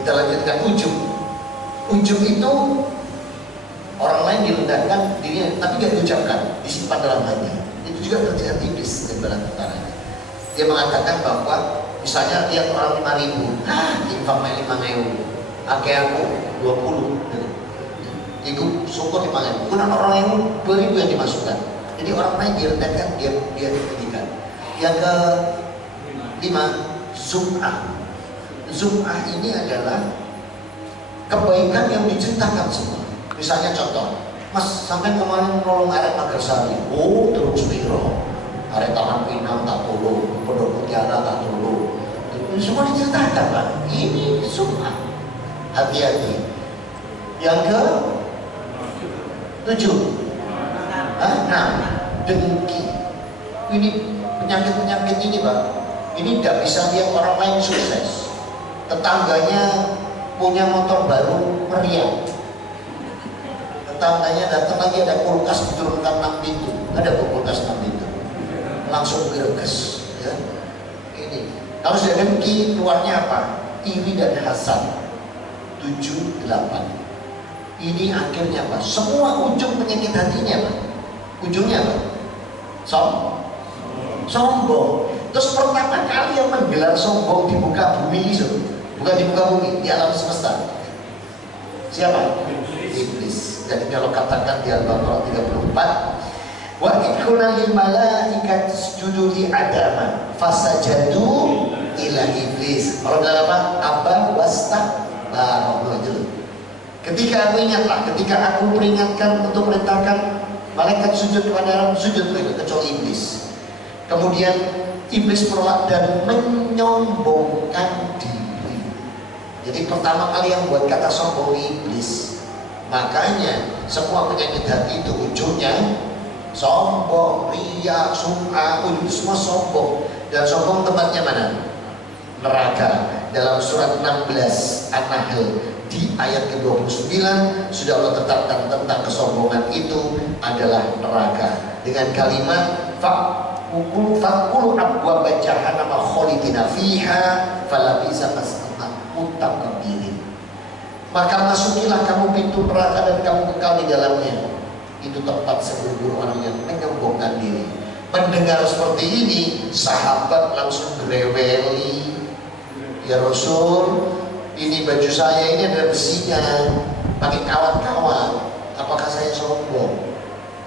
Kita lanjutkan ujub. Ujub itu orang lain direndahkan dirinya, tapi gak diucapkan, disimpan dalam hati. Itu juga kerjaan iblis di dalam antaranya. Dia mengatakan bahwa misalnya lihat orang 5.000, infak 5.000, akeh aku 20, ikut syukur 5.000, bukan orang yang 2.000 yang dimasukkan. Jadi orang lain direndahkan, dia ditinggikan. Yang ke-5, sum'ah. Zum'ah ini adalah kebaikan yang diceritakan semua. Misalnya contoh, Mas sampai kemarin nolong arek Magarsari, oh terus biro, arek Taman Pinang tak tolong, Pondok Mutiara tak tolong, semua diceritakan Pak. Ini Zum'ah. Hati-hati. Yang ke-7, dengki. Ini penyakit-penyakit ini Pak. Ini tidak bisa lihat orang lain sukses. Tetangganya punya motor baru meriah, tetangganya datang lagi ada kulkas diturunkan 6 pintu, ada kulkas 6 pintu, langsung greges ya. Ini kalau sudah dengki keluarnya apa? Iri dan hasad. 7, 8. Ini akhirnya apa? Semua ujung penyakit hatinya apa? Ujungnya apa? Sombong. Terus pertama kali yang menggelar sombong di muka bumi itu, bukan di muka bumi, di alam semesta. Siapa? Iblis. Jadi kalau katakan di Al-Baqarah 34, wa ikuna lil malaikat sujudu li adama fasajadu ila iblis. Kalau bilang apa? Aba wastakbara. Ketika aku ingatlah, ketika aku peringatkan untuk perintahkan malaikat sujud kepada Adam, sujud kecuali iblis. Kemudian iblis menolak dan menyombongkan diri. Jadi pertama kali yang buat kata sombong iblis. Makanya semua penyakit hati itu ujungnya sombong, riya, sum'ah, itu semua sombong. Dan sombong tempatnya mana? Neraka. Dalam surat 16 An-Nahl di ayat ke-29 sudah Allah tetapkan tentang kesombongan itu adalah neraka dengan kalimat fakulu abwaba jahannam khalidina fiha falabisa mas'al mutakabbirin. Maka masukilah kamu pintu neraka dan kamu kekal di dalamnya. Itu tempat seburuk orang yang menyombongkan diri. Mendengar seperti ini, sahabat langsung greweli. Ya Rasul, ini baju saya ini ada besinya, pakai kawat-kawat. Apakah saya sombong?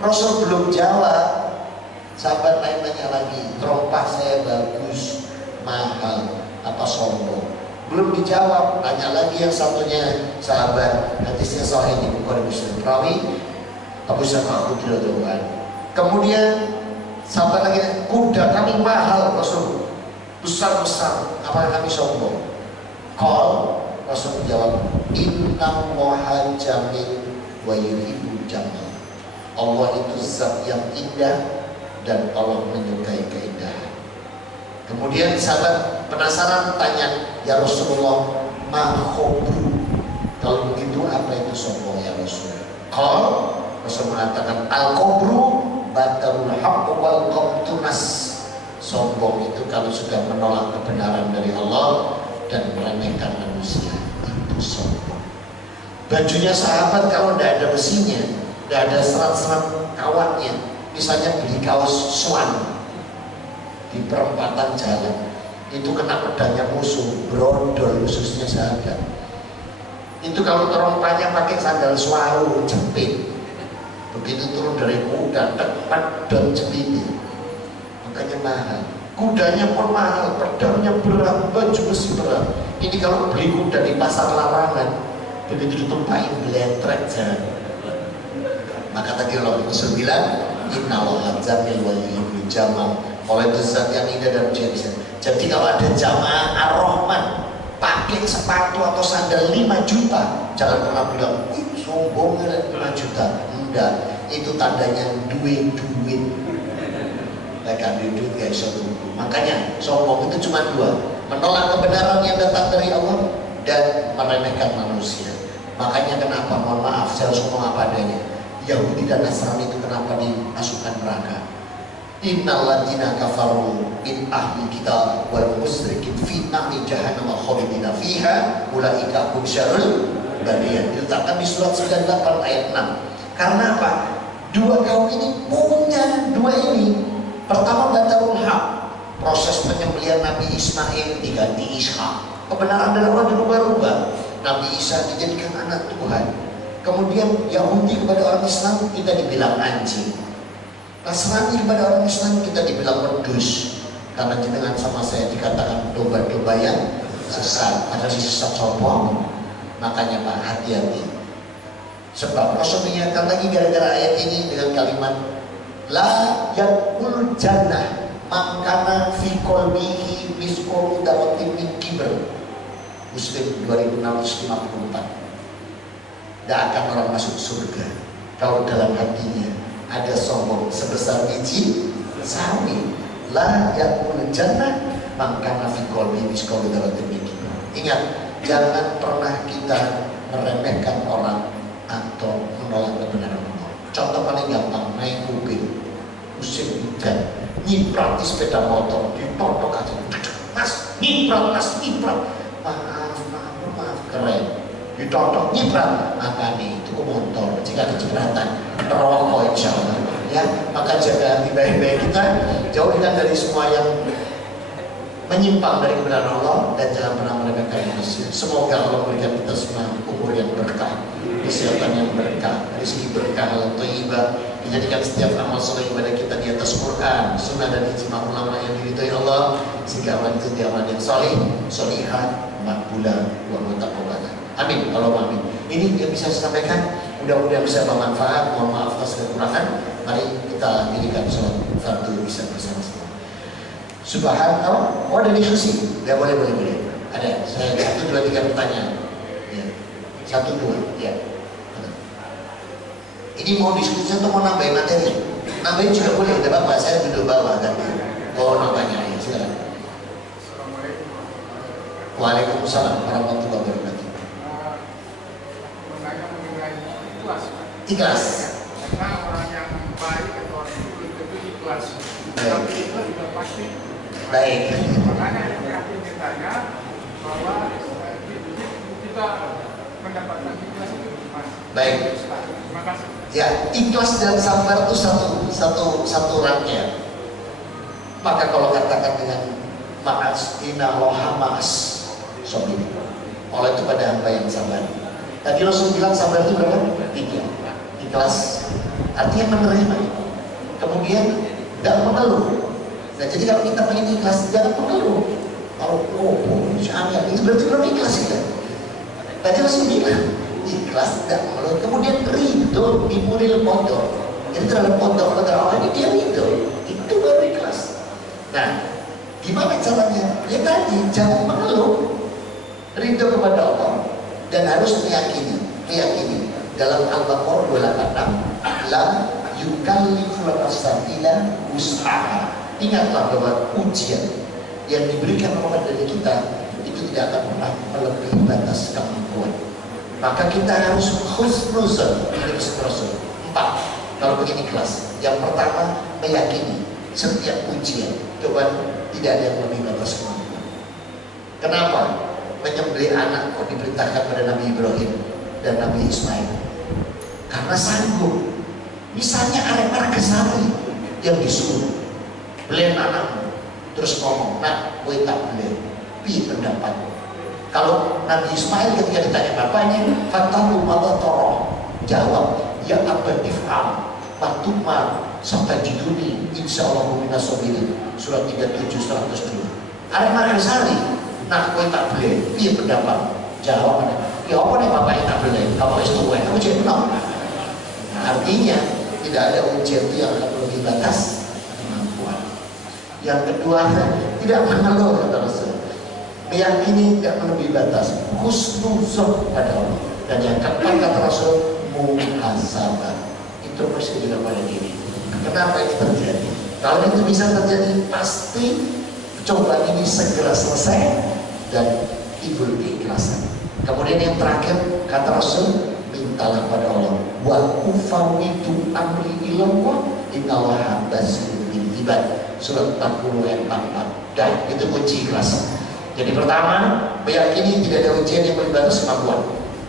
Rasul belum jawab. Sahabat lain nanya lagi, terompah saya bagus, mahal, apa sombong? Belum dijawab, tanya lagi yang satunya sahabat. Hadisnya sahih di Bukhari Muslim. Perawi Abu Sa'id Al-Khudri. Kemudian sahabat lagi, kuda kami mahal Rasul, besar-besar, apakah kami sombong? Qal, Rasul menjawab, inna allaha jamil wa yuhibbul jamal. Allah itu zat yang indah dan Allah menyukai keindahan. Kemudian sahabat penasaran tanya, ya Rasulullah, ma khobru? Kalau begitu apa itu sombong ya Rasul? Qal, Rasul mengatakan al-khobru batarul haqq wal qamtunas. Sombong itu kalau sudah menolak kebenaran dari Allah dan meremehkan manusia, itu sombong. Bajunya sahabat kalau tidak ada besinya, Tidak ada serat-serat kawatnya. Misalnya beli kaos swan di perempatan jalan, itu kena pedangnya musuh, brodol khususnya sahabat. Itu kalau terompanya pakai sandal swaru, jepit. Begitu turun dari kuda, tepat dan jepitnya. Makanya mahal. Kudanya pun mahal, pedangnya berat, baju besi berat. Ini kalau beli kuda di pasar larangan, begitu ditumpahin beletrek jalan. Maka tadi Allah Rasul bilang, Inna Allah jamil wa yuhibbul jamal. Oleh itu zat yang indah dan biasa. Jadi kalau ada jamaah Ar-Rahman pakai sepatu atau sandal 5 juta, jangan pernah bilang, sombongnya 5 juta. Enggak, itu tandanya duit. Mereka duit guys, makanya sombong itu cuma 2, menolak kebenaran yang datang dari Allah dan meremehkan manusia. Makanya kenapa, mohon maaf, saya harus ngomong apa adanya, Yahudi dan Nasrani itu kenapa dimasukkan neraka? Innal ladzina kafaru min ahli kitab wal musyrikin fi nari jahannam khalidina fiha ulaika hum syarrul bariyah. Diletakkan di surat 98 ayat 6. Karena apa? 2 kaum ini punya 2 ini. Pertama batarul haq, proses penyembelihan Nabi Ismail diganti Ishak. Kebenaran dari Allah dirubah-rubah. Nabi Isa dijadikan anak Tuhan. Kemudian Yahudi kepada orang Islam kita dibilang anjing. Nasrani kepada orang Islam kita dibilang wedus. Karena jenengan sama saya dikatakan domba-domba yang sesat. Padahal si sesat sombong. Makanya Pak, hati-hati. Sebab Rasul mengingatkan lagi gara-gara ayat ini dengan kalimat la yakul jannah mangkana fi qalbihi misqalu dzarratin min kibr. Muslim 2654. Tidak akan orang masuk surga kalau dalam hatinya ada sombong sebesar biji sawi. La yakul jannah mangkana fi qalbihi misqalu dzarratin min kibr. Ingat, jangan pernah kita meremehkan orang atau menolak kebenaran Allah. Contoh paling gampang, naik mobil musim hujan, nyiprat di sepeda motor, ditotok aja, mas, nyiprat, maaf, keren, ditotok, nyiprat, maka nih itu motor, jika kecipratan, rokok insya Allah, ya, maka jaga hati baik-baik kita, jauhkan dari semua yang menyimpang dari kebenaran Allah dan jangan pernah meremehkan manusia. Semoga Allah memberikan kita semua umur yang berkah, kesehatan yang berkah, rezeki berkah, halal thayyibah, menjadikan setiap amal soleh ibadah kita di atas Quran, sunnah dan ijma ulama yang diridhoi Allah, sehingga amal itu di amal yang soleh, solihah, makbulah, wa mutaqabbalah. Amin. Allahumma amin. Ini yang bisa saya sampaikan. Mudah-mudahan bisa bermanfaat. Mohon maaf atas kekurangan. Mari kita dirikan sholat fardu bisa bersama-sama. Subhanallah. Oh, ada diskusi? Ya, boleh. Ada. Saya 1, 2, 3 pertanyaan. Ya. 1, 2. Ya. Ini mau diskusi atau mau nambahin materi? Nambahin juga boleh. Ada Bapak, saya duduk bawah kan. Oh, nambahnya ya. Silakan. Waalaikumsalam warahmatullahi wabarakatuh. Ikhlas. Karena orang yang baik atau orang itu belum tentu ikhlas. Tapi itu sudah pasti. Baik. Makanya yang ditanya bahwa kita mendapatkan ikhlas itu gimana? Baik. Terima kasih. Ya, ikhlas dan sabar itu satu rangkaian. Maka kalau katakan dengan ma'as inna loha ma'as sobi, oleh itu pada hamba yang sabar. Tadi Rasul bilang sabar itu berapa? 3. Ikhlas artinya menerima, kemudian tidak mengeluh. Nah, jadi kalau kita pengen ikhlas jangan mengeluh. Kalau itu berarti belum ikhlas kita. Tadi Rasul bilang ikhlas tidak mengeluh, kemudian ridho dimuril pondok. Jadi terhadap pondok Allah ini dia ridho, itu baru ikhlas. Nah, gimana caranya? Ya tadi jangan mengeluh, ridho kepada Allah dan harus meyakini dalam Al-Baqarah 286 la yukallifu nafsan illa wus'aha. Ingatlah bahwa ujian yang diberikan Allah dari kita itu tidak akan pernah melebihi batas kemampuan. Maka kita harus husnuzan dari Rasul. 4. Kalau begini kelas. Yang pertama, meyakini setiap ujian cobaan tidak ada yang melebihi batas kemampuan. Kenapa? Menyembelih anak kok diperintahkan pada Nabi Ibrahim dan Nabi Ismail? Karena sanggup. Misalnya Arek Margesari yang disuruh beli anakmu, terus ngomong, nak, kowe tak beli, piye pendapat? Kalau Nabi Ismail ketika ditanya bapaknya, fatahu malah toroh, jawab, ya abatif'am, matumar, sampai di dunia, insya Allah minas sabirin. Surat 37:102. Arek Margesari, nak, kowe tak beli, piye pendapat? Jawab, ya apa nih bapaknya tak beli? Kalau itu kowe, kamu jadi menang. Artinya tidak ada ujian itu yang akan melebihi batas kemampuan. Yang kedua, tidak mengeluh, kata Rasul, meyakini tidak melebihi batas, husnuzon pada Allah. Dan yang keempat, kata Rasul, muhasabah, introspeksi juga pada diri. Kenapa ini terjadi? Kalau itu bisa terjadi, pasti cobaan ini segera selesai dan timbul keikhlasan. Kemudian yang terakhir, kata Rasul, mintalah pada Allah, wa ufawwidu amri ilallah innallaha basirun bil ibad. Surat 40 ayat 44. Dan itu kunci ikhlas. Jadi pertama, meyakini tidak ada ujian yang melibatkan kemampuan.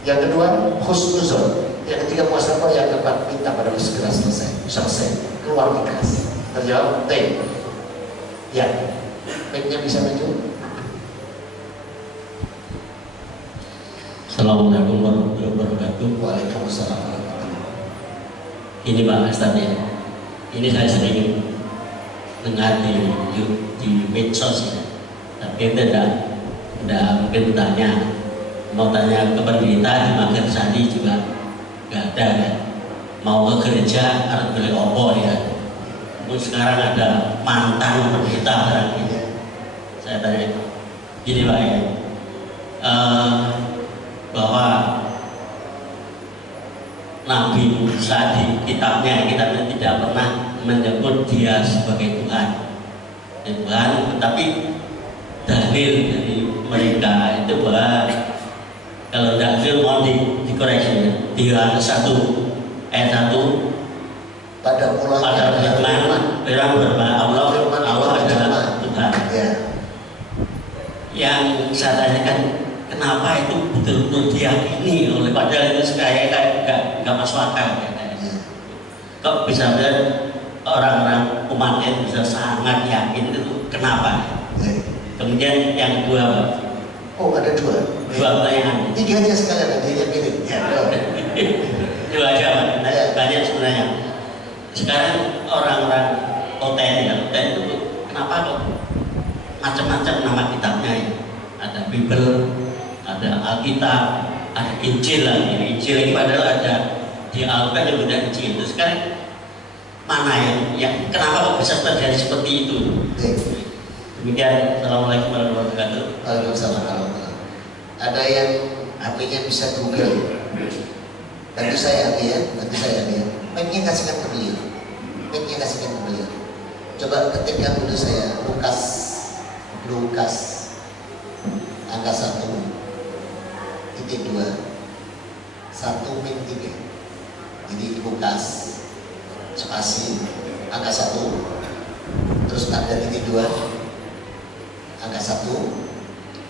Yang kedua, husnuzon. Yang ketiga, muhasabah. Yang keempat, minta pada Allah segera selesai, keluar ikhlas. Terjawab T. Ya, mic-nya bisa maju. Assalamualaikum warahmatullahi wabarakatuh. Waalaikumsalam. Ini Pak Ustadz ya, ini saya sering dengar di medsos ya, tapi tidak mungkin mau tanya ke pendeta di Margesari juga nggak ada ya. Mau ke gereja harus beli opo ya. Terus sekarang ada mantan pendeta sekarang ini. Saya tanya, gini Pak ya. Bahwa Nabi Musa di kitabnya tidak pernah menyebut dia sebagai Tuhan, tetapi dalil dari mereka itu bahwa kalau dalil mau dikoreksi di Yohanes 1 ayat 1, pada mulanya firman Allah adalah Tuhan. Ya. Yang saya tanyakan, kenapa itu betul-betul diyakini oleh, padahal itu kayak nggak masuk akal ya. Kok bisa ada orang-orang umatnya bisa sangat yakin itu, kenapa? Kemudian yang kedua, Pak. Oh, ada dua Pertanyaan. Tiga aja sekalian, ada yang mirip ya. Dua aja Pak, banyak sebenarnya. Sekarang orang-orang OTN itu kenapa kok macam-macam nama kitabnya ya? Ada Bible, ada Alkitab, ada Injil lagi. Injil ini padahal ada di Alkitab yang sudah Injil. Terus sekarang mana yang kenapa kok bisa terjadi seperti itu? Demikian. Assalamualaikum warahmatullahi wabarakatuh. Waalaikumsalam. Ada yang HP-nya bisa Google. Bantu saya ya. Mic-nya kasihkan ke beliau. Coba ketikkan dulu saya Lukas angka 1 titik 2 1 min 3. Jadi Lukas spasi angka 1 terus ada titik 2 angka 1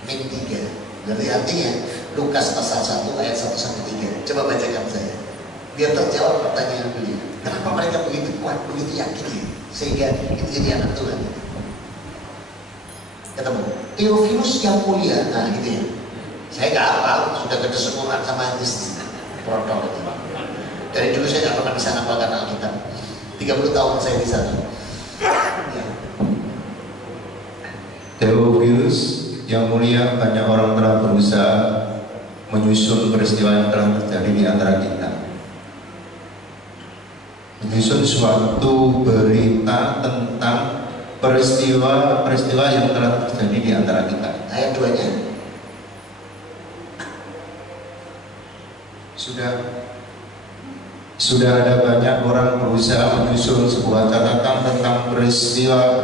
min 3. Berarti artinya Lukas pasal 1 ayat 1 sampai 3. Coba bacakan saya biar terjawab pertanyaan beliau. Kenapa mereka begitu kuat, begitu yakin ya? Sehingga itu jadi anak Tuhan. Ketemu Theophilus yang mulia, nah gitu ya. Saya nggak hafal, sudah kedesemuran sama hadis protokol itu. Dari dulu saya nggak pernah bisa ngapalkan Alkitab. 30 tahun saya di sana. Ya. Theophilus yang mulia, banyak orang telah berusaha menyusun peristiwa yang telah terjadi di antara kita. Menyusun suatu berita tentang peristiwa yang telah terjadi di antara kita. Ayat 2-nya sudah ada banyak orang berusaha menyusun sebuah catatan tentang peristiwa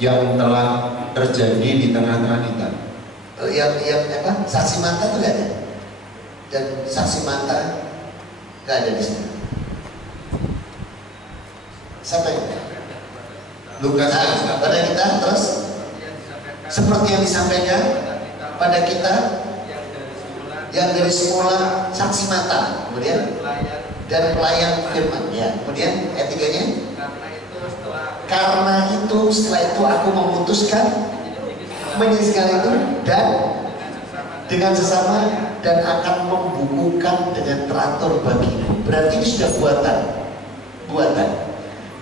yang telah terjadi di tengah-tengah kita. Yang apa? Saksi mata itu nggak ada, dan saksi mata nggak ada di sini. Siapa yang? Lukas. Nah, pada kita terus seperti yang disampaikan pada kita yang dari semula saksi mata, kemudian dan pelayan firman. Ya, kemudian ayat 3-nya. Karena itu setelah itu aku memutuskan menyesuaikan itu dan dengan sesama dan akan membukukan dengan teratur bagimu. Berarti ini sudah buatan.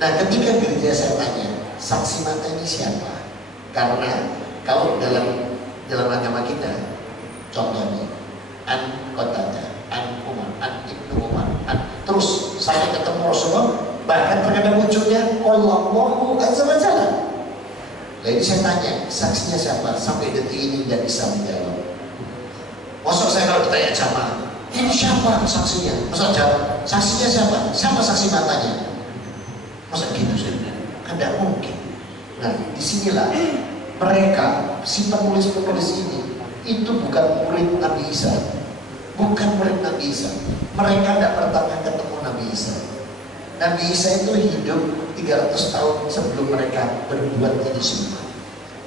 Nah, ketika gereja saya tanya, saksi mata ini siapa? Karena kalau dalam agama kita, contohnya Qatadah, Umar, Ibnu Umar, terus sampai ketemu Rasulullah, bahkan terkadang munculnya Allahu Azza wa Jalla. Nah, ini saya tanya, saksinya siapa? Sampai detik ini tidak bisa menjawab. Masuk saya kalau ditanya jamaah, ini siapa saksinya? Masa jawab, saksinya siapa? Siapa saksi matanya? Masa gitu sih? Kan tidak mungkin. Nah, disinilah mereka, si penulis-penulis ini, itu bukan murid Nabi Isa. Bukan murid Nabi Isa. Mereka tidak pernah ketemu Nabi Isa. Nabi Isa itu hidup 300 tahun sebelum mereka berbuat ini semua.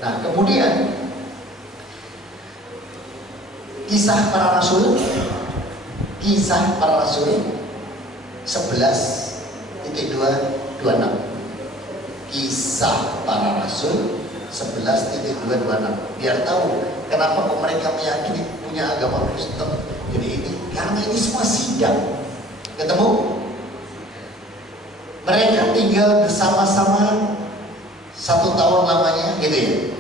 Nah, kemudian Kisah Para Rasul 11.226. Kisah Para Rasul 11.226. Biar tahu kenapa mereka meyakini punya agama Kristen. Jadi ini karena ini semua sidang. Ketemu? Mereka tinggal bersama-sama 1 tahun lamanya, gitu ya.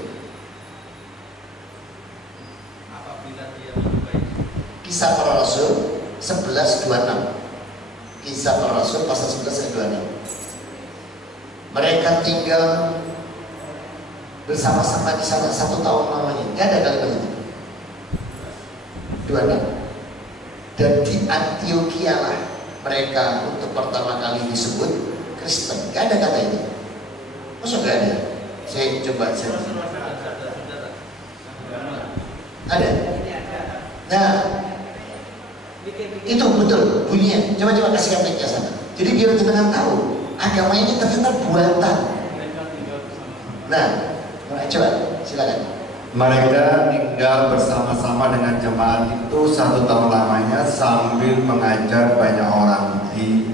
Kisah Para Rasul 11.26. Kisah Para Rasul pasal 11 ayat 26. Mereka tinggal bersama-sama di sana 1 tahun lamanya. Tidak ada kalimat itu. 26. Dan di Antioquia lah mereka untuk pertama kali disebut Kristen. Tidak ada kata itu. Masa tidak ada? Saya coba cari. Ada. Nah, itu betul bunyinya. Coba kasih apliknya sana. Jadi biar jenengan tahu agama ini ternyata buatan. Nah, coba silakan. Mereka tinggal bersama-sama dengan jemaat itu 1 tahun lamanya sambil mengajar banyak orang di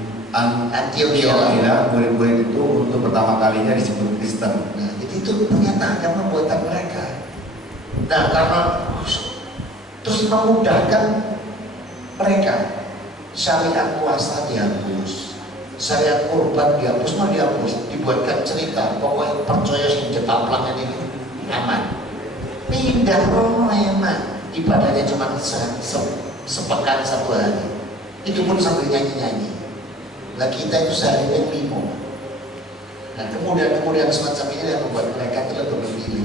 Antioquia. Murid-murid itu untuk pertama kalinya disebut Kristen. Nah, jadi itu ternyata agama buatan mereka. Nah, karena terus memudahkan mereka, syariat puasa dihapus, syariat kurban dihapus, mau dihapus, dibuatkan cerita, pokoknya percaya sing jetaplang ini aman. Pindah rono eman, ibadahnya cuma sepekan 1 hari, itu pun sambil nyanyi-nyanyi. Nah, kita itu sehari yang 5. Nah, kemudian semacam ini yang membuat mereka itu lebih memilih.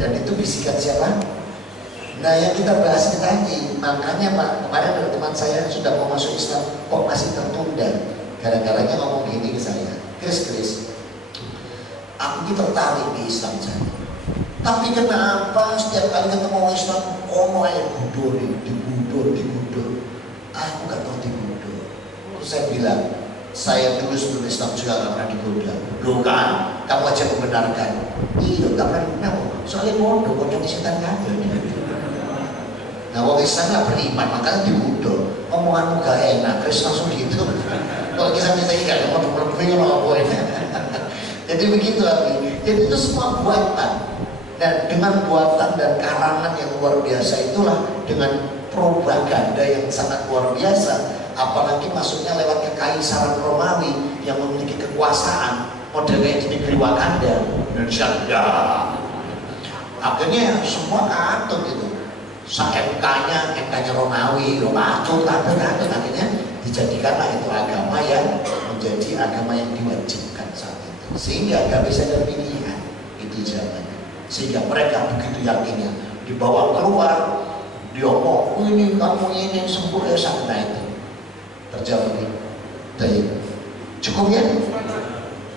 Dan itu bisikan siapa? Nah, yang kita bahas ini tadi, makanya Pak, kemarin ada teman saya sudah mau masuk Islam, kok masih tertunda? Gara-garanya ngomong gini ke saya, Chris, aku ini tertarik di Islam saya. Tapi kenapa setiap kali ketemu orang Islam, aja dibudur. Aku gak tahu dibudur. Terus saya bilang, saya dulu sebelum Islam juga gak pernah digoda. Loh kan, kamu aja membenarkan. Iya, gak pernah benar. Soalnya bodoh di setan kagak. Nah, orang Islam gak beriman, makanya dibudur. Omonganmu gak enak, terus langsung gitu. Kalau kisah ini gak ada model-modelnya apa ini. Jadi begitu Abi. Jadi itu semua buatan. Dan dengan buatan dan karangan yang luar biasa itulah, dengan propaganda yang sangat luar biasa, apalagi masuknya lewat kekaisaran Romawi yang memiliki kekuasaan modelnya di negeri Wakanda dan Syria. Akhirnya semua katut itu. MK-nya Romawi, katut, akhirnya dijadikanlah itu agama yang menjadi agama yang diwajibkan saat itu. Sehingga gak bisa ada pilihan itu zamannya. Sehingga mereka begitu yakinnya, dibawa keluar, diomong, ini kamu ini sempurna sana itu terjadi. Baik, cukup ya?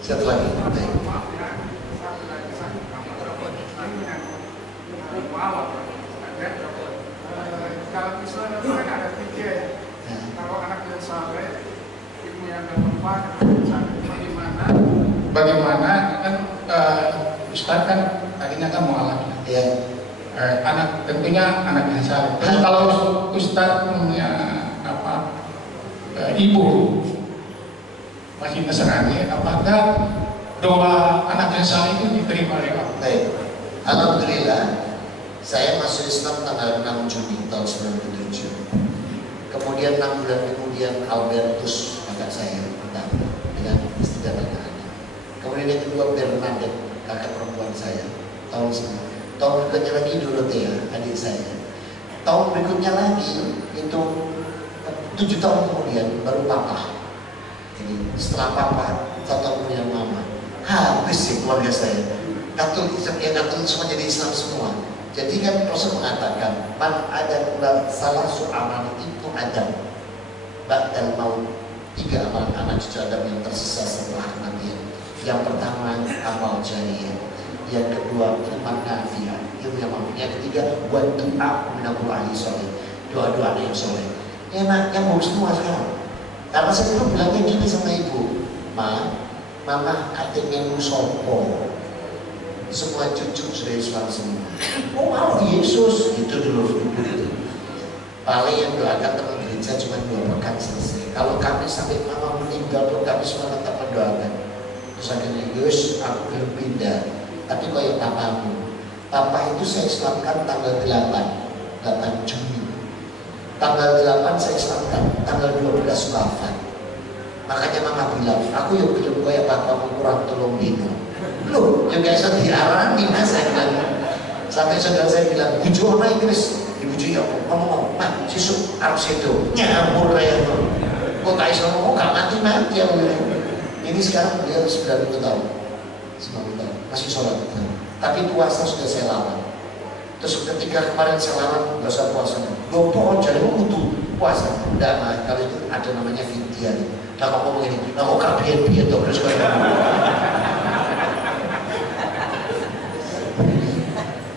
Satu lagi. Baik. Kalau Islam itu kan ada 3. Kalau anak yang saleh, ibu yang bermanfaat, bagaimana kan Ustaz kan tadinya kan mualaf ya. Anak tentunya anak yang saleh. Terus kalau Ustaz punya ibu masih Nasrani, apakah doa anaknya saya itu diterima oleh Allah? Baik, alhamdulillah saya masuk Islam tanggal 6 Juni tahun 97. Kemudian 6 bulan kemudian Albertus kakak saya pertama dengan istri dan anak-anak. Kemudian yang kedua Bernadette kakak perempuan saya tahun berikutnya lagi Dorothea adik saya. Tahun berikutnya lagi itu 7 tahun kemudian baru papa. Jadi setelah papa 1 tahun kemudian mama. Habis sih keluarga saya. Katolik semua jadi Islam semua. Jadi kan Rasul mengatakan, man ada salah su'amal itu Adam, ba'dal maut. 3 amalan anak cucu Adam yang tersisa setelah kematian. Yang pertama amal jariah, yang kedua ilmu nafi'ah, ilmu yang mampu. Yang ketiga buat doa menabur ahli soleh, doa-doa yang soleh. Enak, yang mau semua sekarang. Karena saya dulu bilangnya gini sama ibu, mama katanya musopo. Semua cucu sudah Islam semua. Oh mau Yesus gitu dulu itu. Paling yang doakan teman gereja cuma 2 pekan selesai. Kalau kami sampai mama meninggal pun kami semua tetap mendoakan. Terus akhirnya Yesus aku belum pindah. Tapi kayak papamu. Papa itu saya Islamkan tanggal 8 Juni. Tanggal 8 saya Islamkan, tanggal 12 wafat. Makanya mama bilang, aku yang belum kayak papamu kurang tolong minum. Loh, yang biasa diarani mas saya bilang. Sampai saudara saya bilang, bujuk orang Inggris, dibujuk ya ngomong, mak, sisuk harus itu nyambur kayak itu. Kok gak Islam, kok gak mati-mati ya. Ini sekarang dia 90 tahun, 90 tahun, masih sholat. Tapi puasa sudah saya lawan. Terus ketika kemarin saya lawan, gak usah puasa. Loh, pokoknya jadi kudu puasa. Enggak, nah, kalau itu ada namanya fidyah. Nah, kok ngomong ini, nah kok kabian-bian tuh, terus kayak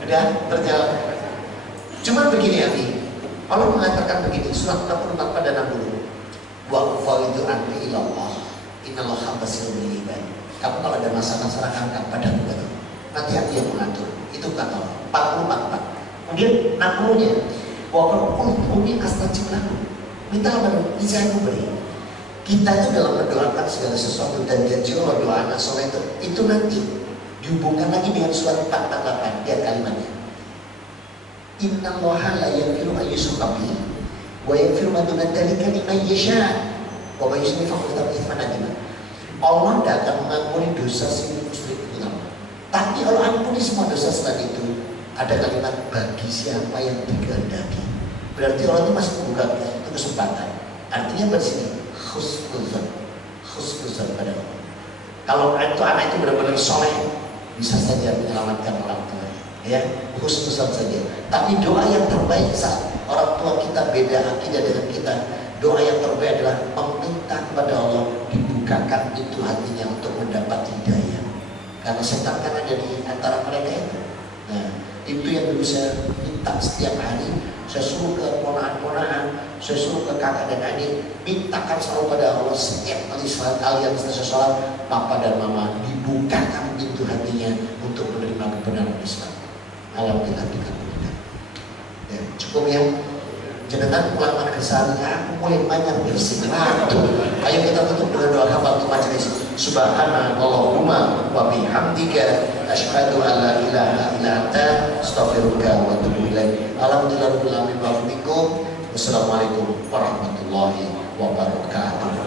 udah berjalan. Cuma begini Abi, Allah mengatakan begini, surat 44 pada 60. Wa ufawwidu amri ila Allah, innallaha basirun bil ibad. Kamu kalau ada masalah serahkan pada aku, nanti aku yang mengatur. Itu kata Allah. 44. Kemudian 60-nya, wa qul qul astajib lakum. Minta apa? Bisa aku beri. Kita itu dalam mendoakan segala sesuatu dan janji Allah doa anak soleh itu nanti dihubungkan lagi dengan surat 48. Lihat kalimatnya. Innallaha la yaghfiru an yushraka bihi wa yaghfiru ma duna dzalika liman yasha. Wa may yushrik faqad ithman adzima. Allah tidak akan mengampuni dosa syirik musyrik utama. Tapi Allah ampuni semua dosa selain itu. Ada kalimat bagi siapa yang dikehendaki. Berarti Allah itu masih membuka itu kesempatan. Artinya bersini khusnuzan pada Allah. Kalau itu anak itu benar-benar soleh, bisa saja menyelamatkan orang tua, ya khusnuzan saja. Tapi doa yang terbaik saat orang tua kita beda akidah dengan kita, doa yang terbaik adalah meminta kepada Allah dibukakan itu hatinya untuk mendapat hidayah. Karena setan kan ada di antara mereka itu. Nah, itu yang dulu saya minta setiap hari. Saya suruh ke ponakan-ponakan, saya suruh ke kakak dan adik, mintakan selalu pada Allah setiap kali salat kalian selesai sholat, papa dan mama dibukakan pintu hatinya untuk menerima kebenaran Islam. Alhamdulillah dikabulkan. Ya, cukup ya. Jenengan ulama kesal, aku mulai banyak bersihlah. Ayo kita tutup dengan doa kafaratul majelis. Subhanallahumma wa bihamdika asyhadu an la ilaha illa anta astaghfiruka wa atubu ilaik. Alhamdulillahirabbil alamin wa bikum. Wassalamualaikum warahmatullahi wabarakatuh.